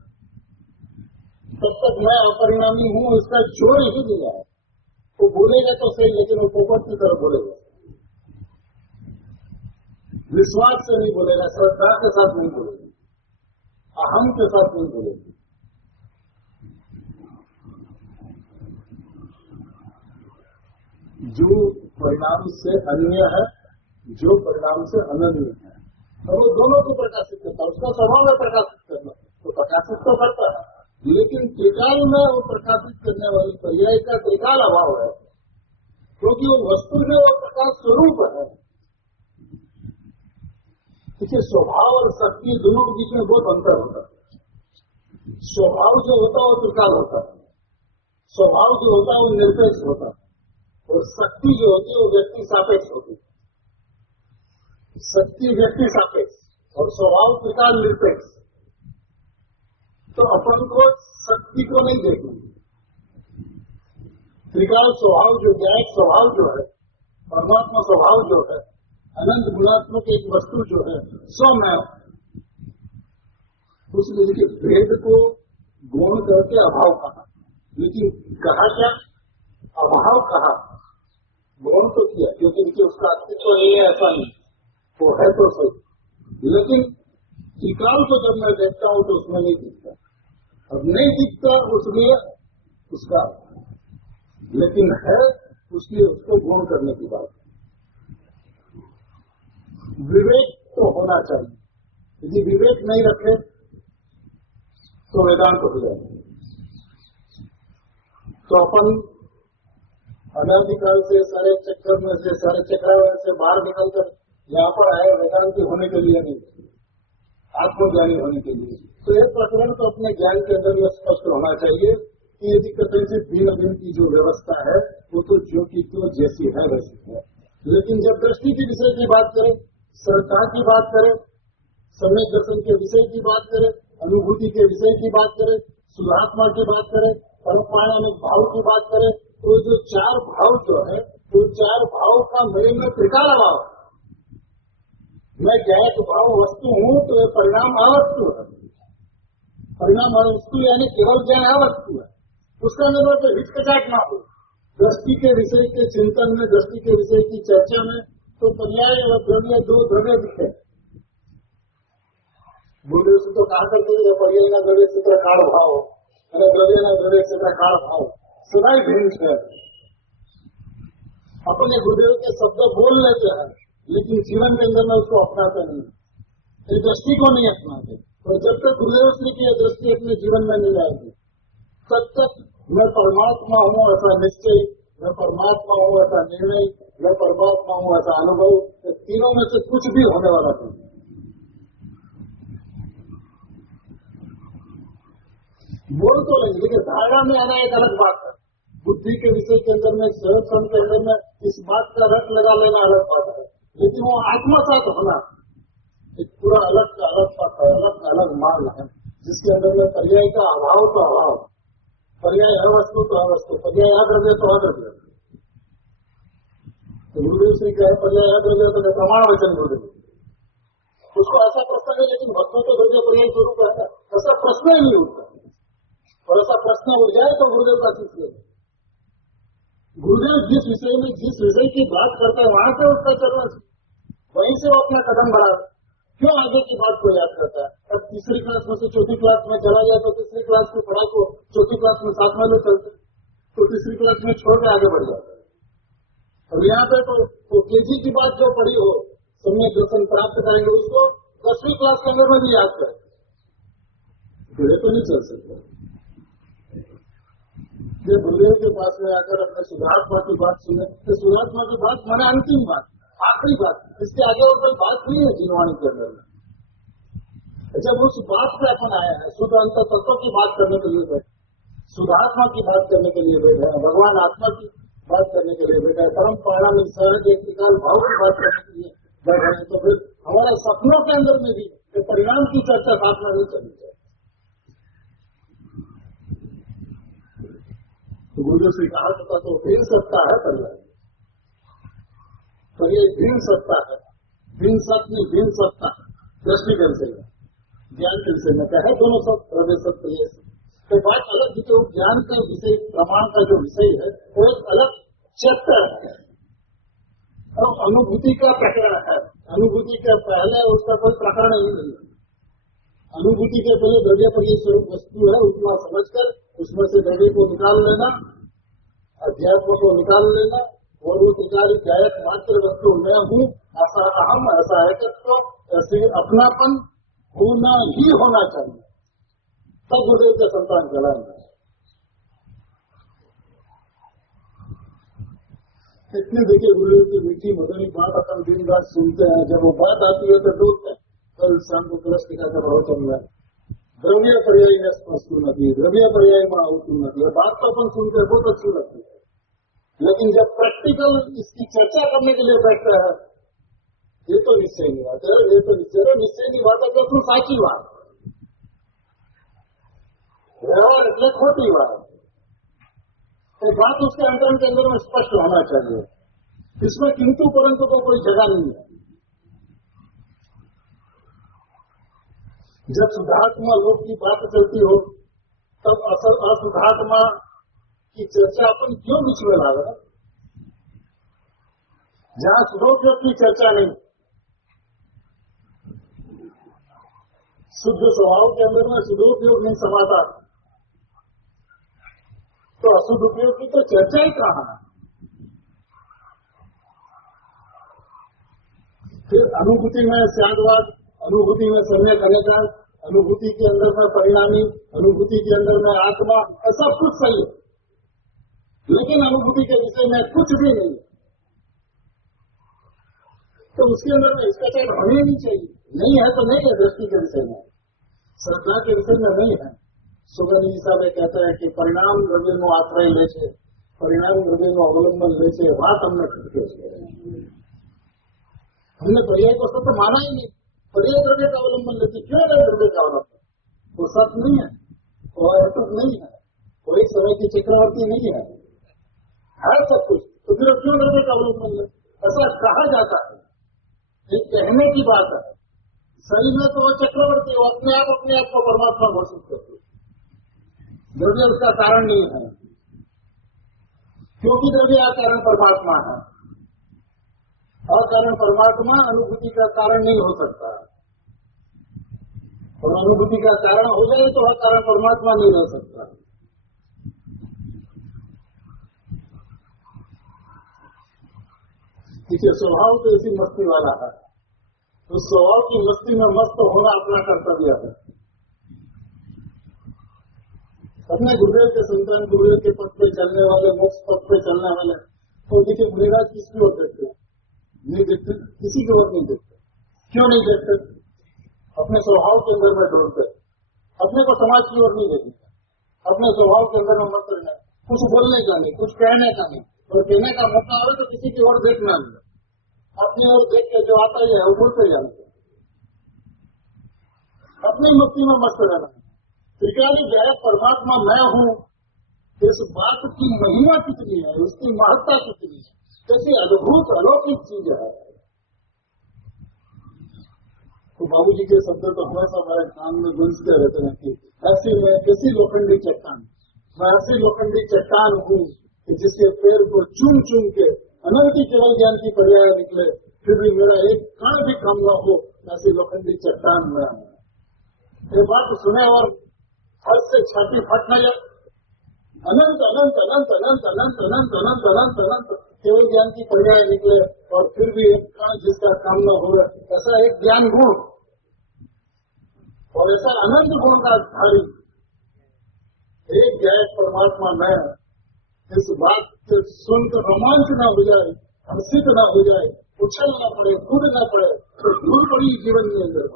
तब तक मैं अपरिणामी हूं इसका जोर ही दिया है। वो बोलेगा तो सही, लेकिन वो पोपट की तरह बोलेगा, विश्वास से नहीं बोलेगा, श्रद्धा के साथ नहीं बोलेगा, अहम के साथ नहीं बोलेगी। जो परिणाम से अन्य है, जो परिणाम से अनन्य है, और वो दोनों को प्रकाशित करता है। उसका स्वभाव है प्रकाशित करना, तो प्रकाशित तो करता है, लेकिन त्रिकाल में वो प्रकाशित करने वाली पर्याय का त्रिकाल अभाव है, क्योंकि वो वस्तु में वो प्रकाश स्वरूप है। देखिए स्वभाव और शक्ति दोनों के बीच में बहुत अंतर होता है। स्वभाव जो होता है वो त्रिकाल होता है, स्वभाव जो होता है वो निरपेक्ष होता है, और शक्ति जो होती है वो व्यक्ति सापेक्ष होती है। शक्ति व्यक्ति सापेक्ष और स्वभाव त्रिकाल निरपेक्ष। तो अपन को शक्ति को नहीं देखेंगे, त्रिकाल स्वभाव जो न्यायिक स्वभाव जो है, परमात्मा स्वभाव जो है, अनंत गुणात्मक एक वस्तु जो है, स्वमय, उसने देखिए भेद को गुण करके अभाव कहा, लेकिन कहा क्या? अभाव कहा, गुण तो किया, क्योंकि देखिए उसका अस्तित्व तो नहीं है ऐसा नहीं, वो है तो सही, लेकिन त्रिकाल को जब मैं देखता हूं तो उसमें नहीं दिखता। अब नहीं दिखता उसलिए उसका, लेकिन है उसलिए उसको गुण करने की बात। विवेक तो होना चाहिए, यदि विवेक नहीं रखे तो वेदांत हो जाए। तो अपन अनादिकाल से सारे चक्कर में से, सारे चक्रावण से बाहर निकलकर यहाँ पर आए वेदांती होने के लिए नहीं, आत्मज्ञानी होने के लिए। तो यह प्रकरण तो अपने ज्ञान के अंदर में स्पष्ट होना चाहिए कि यदि कथन से भिन्न भिन्न की जो व्यवस्था है वो तो जो की तो जैसी है वैसी है, लेकिन जब दृष्टि के विषय की बात करें, श्रद्धा की बात करें, सम्यक दर्शन के विषय की बात करें, अनुभूति के विषय की बात करें, सुधात्मा की बात करें, परमाणु भाव की बात करें, तो जो चार भाव जो है, तो चार भाव का मेरे में त्रिकाल अभाव। मैं ज्ञायक भाव वस्तु हूँ तो परिणाम अवस्तु है, परिणाम अवस्तु यानी केवल ज्ञान अवस्तु है, उसका निर्भर तो हिचकिचाहट ना हो। दृष्टि के विषय के चिंतन में, दृष्टि के विषय की चर्चा में तो पर्याय और द्रव्य, दो द्रव्य दिखे। गुरुदेव से तो कहा करते थे पर्याय न द्रव्य से काल भाव, द्रव्य न द्रव्य से काल भाव, सदाई भिन्न है। अपने गुरुदेव के शब्द बोल लेते हैं, लेकिन जीवन के अंदर में उसको अपनाते नहीं, इस दृष्टि को नहीं अपनाते। और जब तक गुरुदेव श्री की दृष्टि अपने जीवन में नहीं आएगी, तब तक मैं परमात्मा हूँ ऐसा निश्चय, मैं परमात्मा हूँ ऐसा निर्णय, मैं परमात्मा हूँ ऐसा अनुभव, तीनों में से कुछ भी होने वाला नहीं। बोल तो लेंगे, लेकिन धारणा में आना एक अलग बात है। बुद्धि के विषय के अंदर में, सहज के अंदर में इस बात का रट लगा लेना अलग बात है, लेकिन वो आत्मसात होना एक पूरा अलग का अलग पथ है, अलग का अलग मार्ग है, जिसके अंदर में पर्याय का अभाव तो अभाव, पर्याय अवस्तु तो अवस्तु, पर्याय अद्रव्य तो अद्रव्य। तो गुरुदेव श्री कहे पर्याय अद्रव्य तो प्रमाण वचन गुरुदेव, उसको ऐसा प्रश्न है, लेकिन भक्तों तो द्रव्य पर्याय स्वरूप है, ऐसा प्रश्न ही नहीं उठता। और ऐसा प्रश्न उठ जाए तो गुरुदेव का चीज ले, गुरुदेव जिस विषय में जिस विषय की बात करते हैं वहां से उसका चलना, वहीं से वो अपना कदम बढ़ा। क्यों आगे की बात को याद करता है? अब तीसरी क्लास में से चौथी क्लास में चला गया तो तीसरी क्लास की पढ़ाई को चौथी क्लास में साथ में ले चलते, तो तीसरी क्लास में छोड़ के आगे बढ़ जाता है। अब यहाँ पे तो केजी की बात जो पढ़ी हो, सम्यक दर्शन प्राप्त करेंगे, उसको 10वीं क्लास के अंदर में भी याद करें, तो ये तो नहीं चल सकता। गुरुदेव के पास में आकर अपने सुधात्मा की बात सुने, तो सुधात्मा की बात माने अंतिम बात, आखिरी बात, इसके आगे और कोई बात नहीं है जीववाणी के अंदर में। जब उस बात पे अपन आया है, शुद्ध अंत तत्व की बात करने के लिए बैठे, सुधात्मा की बात करने के लिए बैठे हैं, भगवान आत्मा की बात करने के लिए बैठे हैं, परम परिणामी सहज एक विकाल भाव की बात करने के लिए बैठे हैं, तो फिर हमारे सपनों के अंदर में भी परिणाम की चर्चा साथ में नहीं चलनी चाहिए। तो गुरुदेव श्री कहा था तो भिन्न सत्ता है पर्याय, तो ये भिन्न सत्ता है, भिन्न सत्य नहीं, भिन्न सत्ता दृष्टि के विषय में, ज्ञान के विषय में क्या है, दोनों सब द्रव्य सत्य ये तो बात अलग। जो ज्ञान का विषय, प्रमाण का जो विषय है वो एक अलग चैप्टर है, और अनुभूति का प्रकरण है। अनुभूति के पहले उसका कोई प्रकरण ही नहीं है। अनुभूति के पहले द्रव्य पर ये स्वरूप वस्तु है, उतना समझकर उसमें से द्रव्य को निकाल लेना, अध्यात्म को निकाल लेना, और वो त्रिकाली गायक मात्र वस्तु मैं हूँ, ऐसा अहम, ऐसा एकत्व, ऐसे अपनापन होना ही होना चाहिए, तब गुरुदेव के संतान कहलाएंगे। इतनी देखिए गुरुदेव की मीठी मधुरी बात अपन दिन रात सुनते हैं, जब वो बात आती है तो डूबते हैं। कल शाम को तुलस टीका का भाव चल रहा है, द्रव्य पर्याय में स्पष्ट नदी, द्रव्य पर्याय में आउट नदी, बात तो अपन सुनते हैं बहुत अच्छी लगती है, लेकिन जब प्रैक्टिकल इसकी चर्चा करने के लिए बैठता है, ये तो निश्चय नहीं बात है, ये तो निश्चय नहीं बात है, तो साची बात, व्यवहार એટલે खोटी बात, तो बात उसके अंदर के अंदर में स्पष्ट होना चाहिए, इसमें किंतु परंतु को कोई जगह नहीं है। जब शुद्धात्मा लोक की बात चलती हो, तब असल अशुद्धात्मा की चर्चा अपन क्यों बीच में ला रहे? जहां शुद्धोपयोग की चर्चा नहीं, शुद्ध स्वभाव के अंदर में शुद्धोपयोग नहीं समाता, तो अशुद्ध उपयोग की तो चर्चा ही कहां है? फिर अनुभूति में स्यादवाद, अनुभूति में सम्यक अनेकांश, अनुभूति के अंदर में परिणामी, अनुभूति के अंदर में आत्मा, ऐसा कुछ सही है, लेकिन अनुभूति के विषय में कुछ भी नहीं है, तो उसके अंदर में इसका चाहे होनी नहीं चाहिए, नहीं है तो नहीं है। दृष्टि के विषय में, श्रद्धा के विषय में नहीं है। सुगंधी साहब कहते हैं कि परिणाम द्रव्य નો આશ્રય લે છે, परिणाम द्रव्य નો अवलंबन ले છે, बात हमने खटके છે। हमने पर्याय को सत्य माना ही नहीं, पर्याय द्रव्य का अवलंबन लेते, क्यों द्रव्य का अवलंबन? वो सत्य नहीं है, वो अटूट नहीं है, कोई समय की चक्रवर्ती नहीं है, सब कुछ, तो फिर क्यों द्रव्य का अवलंबन ले? ऐसा कहा जाता है, एक कहने की बात है। सही में तो वो चक्रवर्ती, वो अपने आप को परमात्मा घोषित करते, द्रव्य उसका कारण नहीं है, क्योंकि द्रव्य कारण परमात्मा है, और कारण परमात्मा अनुभूति का कारण नहीं हो सकता, और अनुभूति का कारण हो जाए तो वह कारण परमात्मा नहीं रह सकता। देखिए स्वभाव तो ऐसी मस्ती वाला है, उस स्वभाव की मस्ती में मस्त होना अपना कर्तव्य है। अपने गुरुदेव के संतान, गुरुदेव के पथ पे चलने वाले, मोक्ष पथ पे चलने वाले, तो देखिए मुनिराज किसकी ओर देखते? नहीं देखते, किसी की ओर नहीं देखते। क्यों नहीं देखते? अपने स्वभाव के अंदर में ढूंढते, अपने को समाज की ओर नहीं देखते, अपने स्वभाव के अंदर में मत रहना, कुछ बोलने का नहीं, कुछ कहने का नहीं, और कहने का मौका हो तो किसी की ओर देखना नहीं, अपनी ओर देख के जो आता ही है वो भूलते जाना, अपनी मुक्ति में मस्त रहना। त्रिकाली गैर परमात्मा मैं हूँ, इस बात की महिमा कितनी है, उसकी महत्ता कितनी है, कैसी अद्भुत अलौकिक चीज है। तो बाबूजी के शब्द तो हमेशा हमारे कान में गूंजते रहते हैं कि ऐसी मैं कैसी लोखंडी चट्टान, मैं ऐसी लोखंडी चट्टान हूँ कि जिसके पैर को चूम चूम के अनंत केवल ज्ञान की पर्याय निकले, फिर भी मेरा एक कण भी कम न हो, ऐसी लोखंडी चट्टान मैं हूँ। ये बात सुने और हर्ष से छाती फट न जाए। अनंत अनंत अनंत अनंत अनंत अनंत अनंत अनंत अनंत केवल ज्ञान की पर्याय निकले और फिर भी एक कण जिसका काम न हो, ऐसा एक ज्ञान गुण और ऐसा अनंत गुण का धारी एक गैर परमात्मा मैं, इस बात से सुनकर रोमांच न हो जाए, हर्षित न हो जाए, उछल न पड़े, कूद न पड़े, तो धूल पड़ी जीवन के अंदर।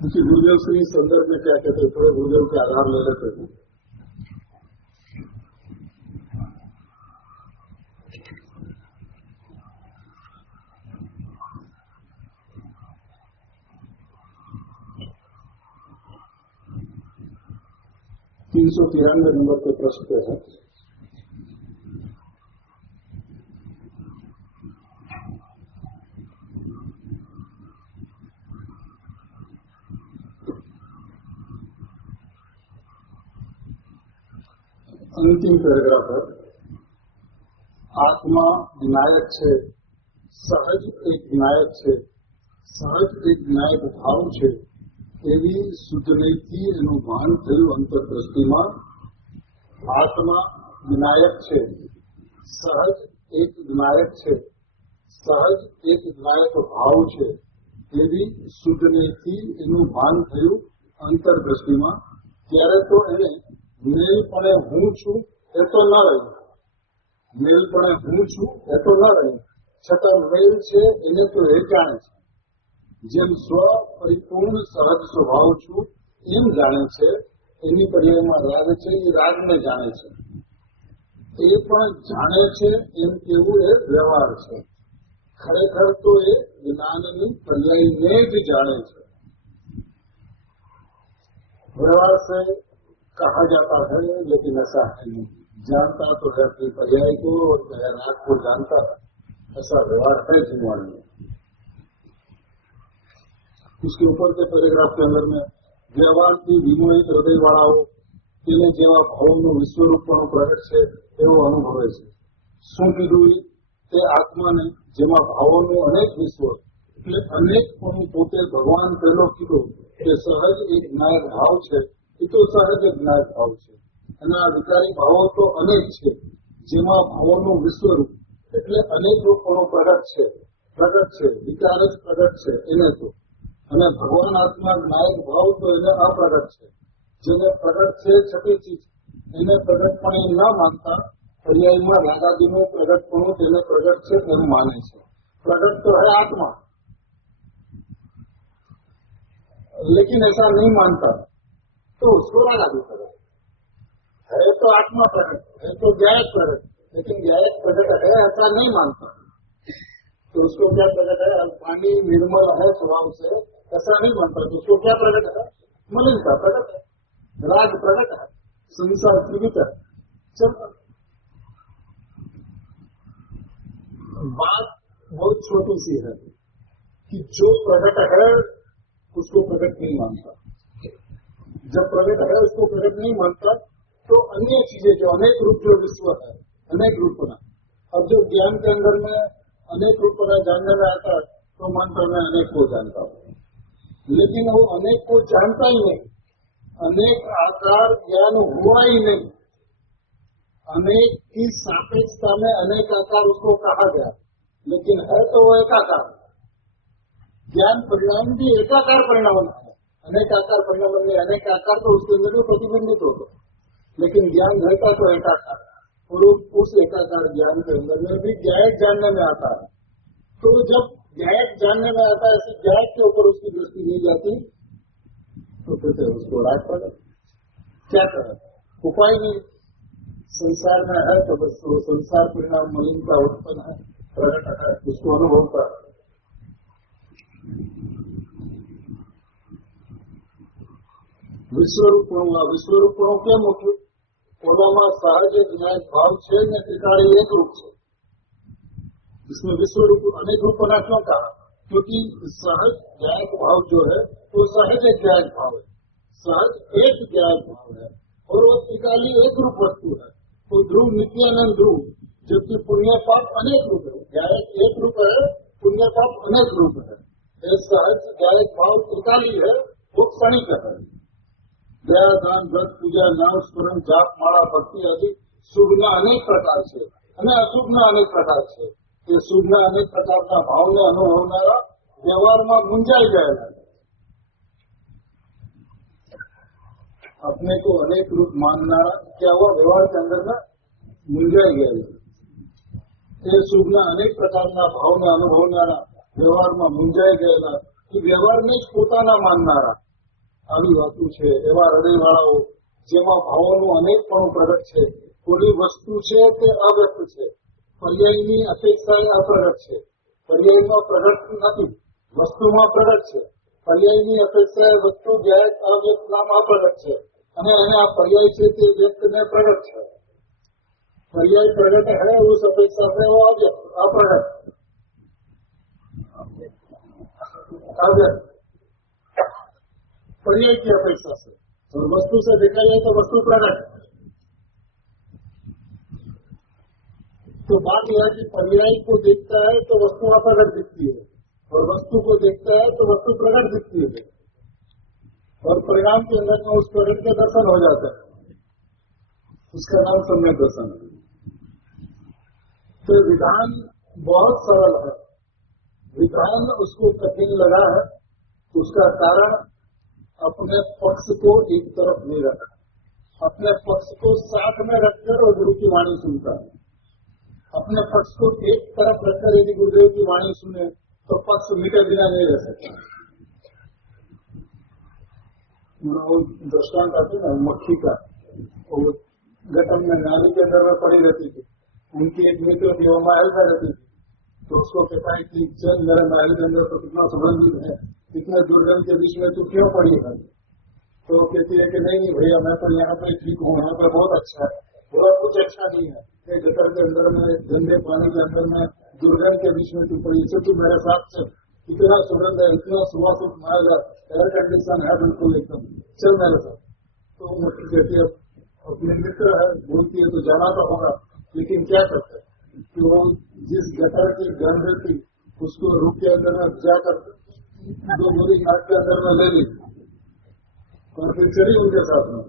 क्योंकि गुरुदेव से इस संदर्भ में क्या कहते हैं, थोड़े गुरुदेव के आधार ले लेते हैं। तीन सौ 93 नंबर के प्रश्न पे है। अंतिम पैराग्राफ है, आत्मा विनायक है, सहज एक विनायक है, सहज एक विनायक भाव है, એવી શુદ્ધનયથી એનું ભાન થયું અંતરદ્રષ્ટિમાં। આત્મા વિનાયક છે, સહજ એક વિનાયક છે, સહજ એક વિનાયક ભાવ છે, એવી શુદ્ધનયથી એનું ભાન થયું અંતરદ્રષ્ટિમાં। ત્યારે તો એને મેલપણે હું છું એ તો ન રહ્યું, મેલપણે હું છું એ તો ન રહ્યું, છતાં મેલ છે એને તો એ જાણે છે। જેમ સ્વ પરિપૂર્ણ સહજ સ્વભાવ છું એમ જાણે છે, એની પર્યાયમાં રાગ છે એ રાગને જાણે છે, એ પણ જાણે છે એમ કેવું એ વ્યવહાર છે। ખરેખર તો એ જ્ઞાનની પર્યાયને જ જાણે છે। व्यवहार से कहा जाता है लेकिन ऐसा है नहीं, जानता तो है अपनी पर्याय को और राग को जानता है, ऐसा व्यवहार है जीवन में। उसके ऊपर के पैराग्राफ के अंदर में व्यवहार की विमोहित हृदय वाળાઓ તેને જેવા ભાવોનું વિશ્વરૂપપણું પ્રગટ છે એવો અનુભવે છે। શું કીધું તે આત્માને જેમાં ભાવોનું અનેક વિશ્વ એટલે અનેકપણું પોતે ભગવાન પહેલો કીધું કે સહજ એક જ્ઞાયક ભાવ છે, એ તો સહજ એક જ્ઞાયક ભાવ છે અને આ વિકારી ભાવો તો અનેક છે, જેમાં ભાવોનું વિશ્વરૂપ એટલે અનેક રૂપપણું પ્રગટ છે, વિકાર જ પ્રગટ છે એને તો। અને ભગવાન આત્મા જ્ઞાયક ભાવ તો એને અપ્રગટ છે, જેને પ્રગટ છે છતી ચીજ એને પ્રગટપણે ન માનતા पर्यायમાં રાગાદીનું પ્રગટપણું તેને પ્રગટ છે તેમ માને છે। प्रगट तो है आत्मा, लेकिन ऐसा नहीं मानता तो उसको रागादी प्रगट है। तो आत्मा प्रगट है, तो ज्ञायक प्रगट, लेकिन ज्ञायक प्रगट है ऐसा नहीं मानता तो उसको क्या प्रगट है, पानी निर्मल है स्वभाव से ऐसा नहीं मानता तो उसको क्या प्रगट है, मलिनता प्रगट है, राग प्रगट है, संसार जीवित है। चलता बात बहुत छोटी सी है कि जो प्रगट है उसको प्रगट नहीं मानता, जब प्रगट है उसको प्रगट नहीं मानता तो अन्य चीजें जो अनेक रूप जो विश्व है, अनेक रूपना, अब जो ज्ञान के अंदर में अनेक रूपना जानने में आता है तो मानता मैं अनेक को जानता हूँ, लेकिन वो अनेक को जानता ही नहीं, अनेक आकार ज्ञान हुआ ही नहीं, अनेक की सापेक्षता में अनेक आकार उसको कहा गया, लेकिन है तो वो एकाकार। ज्ञान परिणाम भी एकाकार परिणाम है, अनेक आकार परिणाम में अनेक आकार तो उसके अंदर भी प्रतिबिंबित होते, लेकिन ज्ञान रहता तो एकाकार, और उस एकाकार ज्ञान के अंदर में भी ज्ञायक जानने में आता है। तो जब ज्ञायक जानने में आता है, ऐसी ज्ञायक के ऊपर उसकी दृष्टि नहीं जाती तो कहते हैं उसको राग प्रगट। क्या करें, उपाय नहीं, संसार में है तो बस वो संसार परिणाम मलिनता उत्पन्न है, प्रकट है, उसको अनुभव कर। विश्वरूपणों के मुख्य ઓલામાં સહજ જ્ઞાન ભાવ છે ને ત્રિકાળી એક રૂપ છે। इसमें विश्व रूप अनेक रूप बना क्यों कहा? क्योंकि सहज ज्ञान भाव जो है वो सहज ज्ञान भाव है, सहज एक ज्ञान भाव है, और वो त्रिकाली एक रूप वस्तु है। तो ध्रुव नित्यानंद ध्रुव, जबकि पुण्य पाप अनेक रूप है। ज्ञान एक रूप है, पुण्य पाप अनेक रूप है। ये सहज ज्ञान भाव त्रिकाली है, वो क्षणिक है। दया दान व्रत पूजा नाम स्मरण जाप माला भक्ति आदि શુભના અનેક પ્રકાર છે અને અશુભના અનેક પ્રકાર છે। એ શુભના અનેક પ્રકારના ભાવને અનુભવનારા વ્યવહારમાં મૂંઝાઈ ગયેલા, अपने को अनेक रूप माननारा क्या हुआ, व्यवहार के अंदर में મૂંઝાઈ ગયેલા। એ શુભના અનેક પ્રકારના ભાવને અનુભવનારા વ્યવહારમાં મૂંઝાઈ ગયેલા, એ વ્યવહારને જ પોતાના માનનારા આવી વાતો છે। એવા હૃદયવાળાઓ જેમાં ભાવોનું અનેકપણું પ્રગટ છે। કોઈ વસ્તુ છે તે અવ્યક્ત છે, પર્યાયની અપેક્ષાએ અપ્રગટ છે। પર્યાયમાં પ્રગટ નથી, વસ્તુમાં પ્રગટ છે। પર્યાયની અપેક્ષાએ વસ્તુ જ્યારે અવ્યક્તમાં અપ્રગટ છે, અને એને આ પર્યાય છે તે વ્યક્તને પ્રગટ છે। पर्याय प्रगट है उस अपेक्षा से वो अप्रगट पर्याय की अपेक्षा से, और वस्तु से देखा जाए तो वस्तु प्रगट। तो बात यह है कि पर्याय को देखता है तो वस्तु अप्रगट दिखती है, और वस्तु को देखता है तो वस्तु प्रगट दिखती है, और परिणाम के अंदर में उस प्रगट के दर्शन हो जाता है। उसका नाम सम्यक दर्शन है। तो विधान बहुत सरल है, विधान उसको कठिन लगा है, उसका कारण अपने पक्ष को एक तरफ नहीं रखा, अपने पक्ष को साथ में रखकर और गुरु की वाणी सुनता है। अपने पक्ष को एक तरफ रखकर यदि गुरुदेव की वाणी सुने तो पक्ष मिटे बिना नहीं रह सकता। दृष्टांत आते ना मक्खी का, वो गटन में नाली के अंदर में पड़ी रहती थी। उनकी एक मित्र थी, वो महल में रहती थी, तो उसको कहता है कि चल मेरे महल के अंदर तो कितना सुगंधित है, इतने दुर्गंध के बीच में तू क्यों पड़ी है? तो कहती है कि नहीं भैया मैं तो यहाँ पे ठीक हूँ, यहाँ पे बहुत अच्छा है। बोला कुछ अच्छा नहीं है, गटर के अंदर में गंदे पानी के अंदर में दुर्गंध के बीच में तू पड़ी, इसे तू मेरे साथ चल, इतना सुगंध है, इतना सुवासित महल है, एयर कंडीशन है बिल्कुल एकदम, चल मेरे साथ। तो मुझे कहती है अपने मित्र है, बोलती है तो जाना तो होगा, लेकिन क्या करते हैं कि वो जिस गटर की गंध थी उसको रूप के अंदर में जाकर 2 बोरी नाक के अंदर में ले ली और फिर चली उनके साथ में।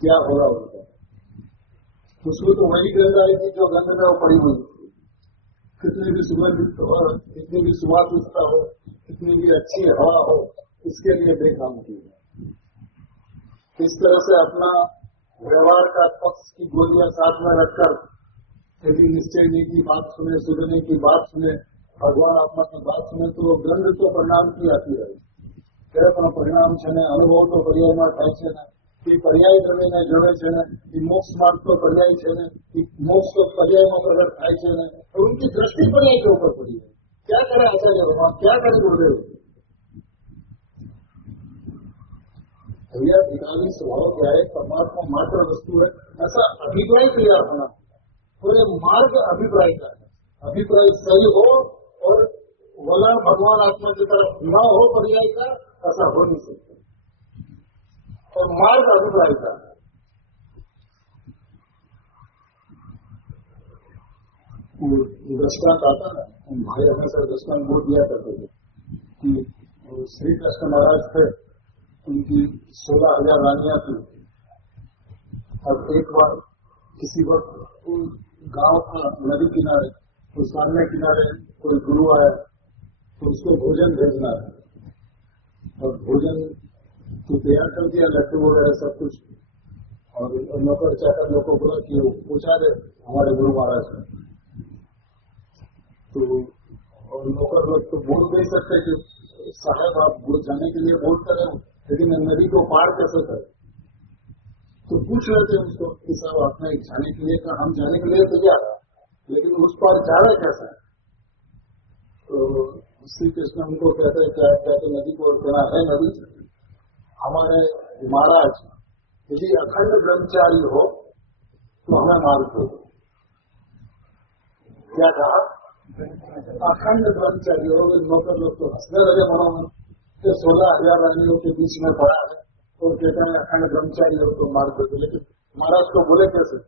क्या होगा उनका? उसको तो वही गंध आई थी जो गंध में वो पड़ी हुई थी। कितनी भी सुगंधित हो, कितनी भी सुवासिकता हो, कितनी भी अच्छी हवा हो, इसके लिए बेकाम की। इस तरह से अपना व्यवहार का पक्ष की गोलियां साथ में रखकर यदि निश्चय नहीं की बात सुने, सुधरने की बात सुने, भगवान आत्मा की बात सुने, तो गंध तो परिणाम की आती है। परिणाम है अनुभव तो पर्याय में થાય છે ને, એ पर्याय કરીને જોડે છે ને, એ मोक्ष मार्ग तो पर्याय है ने, मोक्ष तो पर्याय में प्रकट થાય છે ने, और उनकी दृष्टि पर्याय के ऊपर पड़ी है। क्या करे आचार्य भगवान, क्या करे गुरुदेव? भैया भिखारी स्वभाव क्या है, परमात्मा मात्र वस्तु है, ऐसा अभिप्राय तैयार होना। और ये मार्ग अभिप्राय का है, अभिप्राय सही हो और वलन भगवान आत्मा की तरफ न हो पर्याय का, ऐसा हो नहीं सकता। और मार्ग अभिप्राय का है। दृष्टांत आता ना, भाई हमेशा दृष्टांत बोल दिया करते थे कि श्री कृष्ण महाराज थे, उनकी 16,000 रानियां थी। अब एक बार किसी वक्त गांव का नदी किनारे, तो सामने किनारे कोई गुरु आया, तो उसको भोजन भेजना है, और भोजन तो तैयार कर दिया, लड्डू वगैरह सब कुछ, और नौकर चाकर लोग को बोला कि पूछा दे हमारे गुरु महाराज ने। तो और नौकर लोग तो बोल नहीं सकते कि साहब आप गुड़ जाने के लिए बोलते रहे, लेकिन नदी को पार कैसे करें? तो पूछ रहे थे उसको कि साहब आपने जाने के लिए कहा, हम जाने के लिए तैयार है, लेकिन उस पार जा रहे कैसे? तो श्री कृष्ण उनको कहते कहते नदी को कहना है, नदी हमारे महाराज यदि अखंड ब्रह्मचारी हो तो हमें मार दो। क्या कहा? अखंड ब्रह्मचारी हो। नौकर लोग तो हंसने लगे मनो में कि 16,000 रानियों के बीच में पड़ा है और कहते हैं अखंड ब्रह्मचारी हो तो मार दो। लेकिन महाराज को बोले कैसे?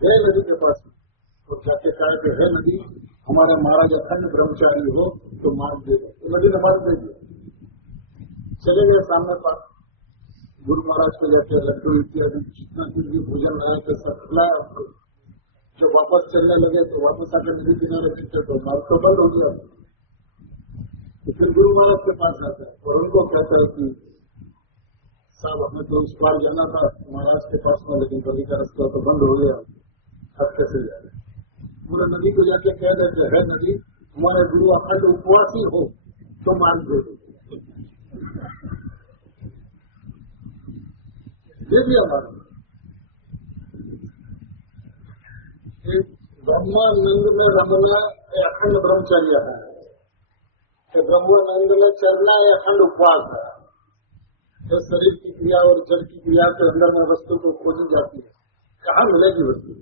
गए नदी के पास और जाके कहा कि हे नदी, हमारे महाराज अखंड ब्रह्मचारी हो तो मार दे। तो नदी ने मार दे दिया। चले गए सामने पास, गुरु महाराज को जाके लड्डू इत्यादि जितना कुछ भी भोजन लाया तो सब खिलाया हमको। जब वापस चलने लगे तो वापस आकर नदी किनारे बैठे तो मार्ग तो बंद हो गया। तो फिर गुरु महाराज के पास आता है और उनको कहता है कि साहब हमें तो उस पार जाना था महाराज के पास में, लेकिन नदी का रास्ता तो बंद हो गया, अब कैसे जाए? पूरे नदी को जाके कह देते है नदी, हमारे गुरु अखंड उपवासी हो तो मान दे। ये भी हमारा ब्रह्मानंद में रमना अखंड ब्रह्मचर्य है, कि ब्रह्मानंद में चलना अखंड उपवास है। तो शरीर की क्रिया और जल की क्रिया के अंदर में वस्तु को खोजी जाती है, कहाँ मिलेगी वस्तु?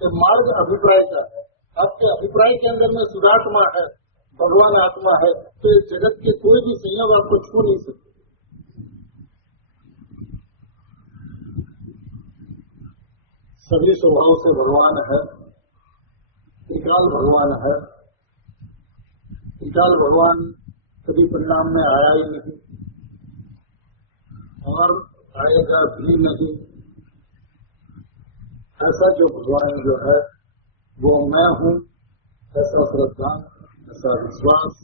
तो मार्ग अभिप्राय का है। आपके अभिप्राय के अंदर में सुधात्मा है, भगवान आत्मा है, तो इस जगत के कोई भी संयोग आपको छू नहीं सकते। सभी स्वभाव से भगवान है, त्रिकाल भगवान है। त्रिकाल भगवान कभी परिणाम में आया ही नहीं और आएगा भी नहीं। ऐसा जो भगवान जो है वो मैं हूँ, ऐसा श्रद्धा, ऐसा विश्वास,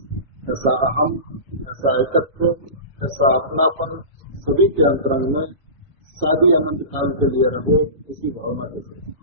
ऐसा अहम, ऐसा एकत्व, ऐसा अपनापन सभी के अंतरंग में शादी अनंत काल के लिए रहो, इसी भावना के साथ।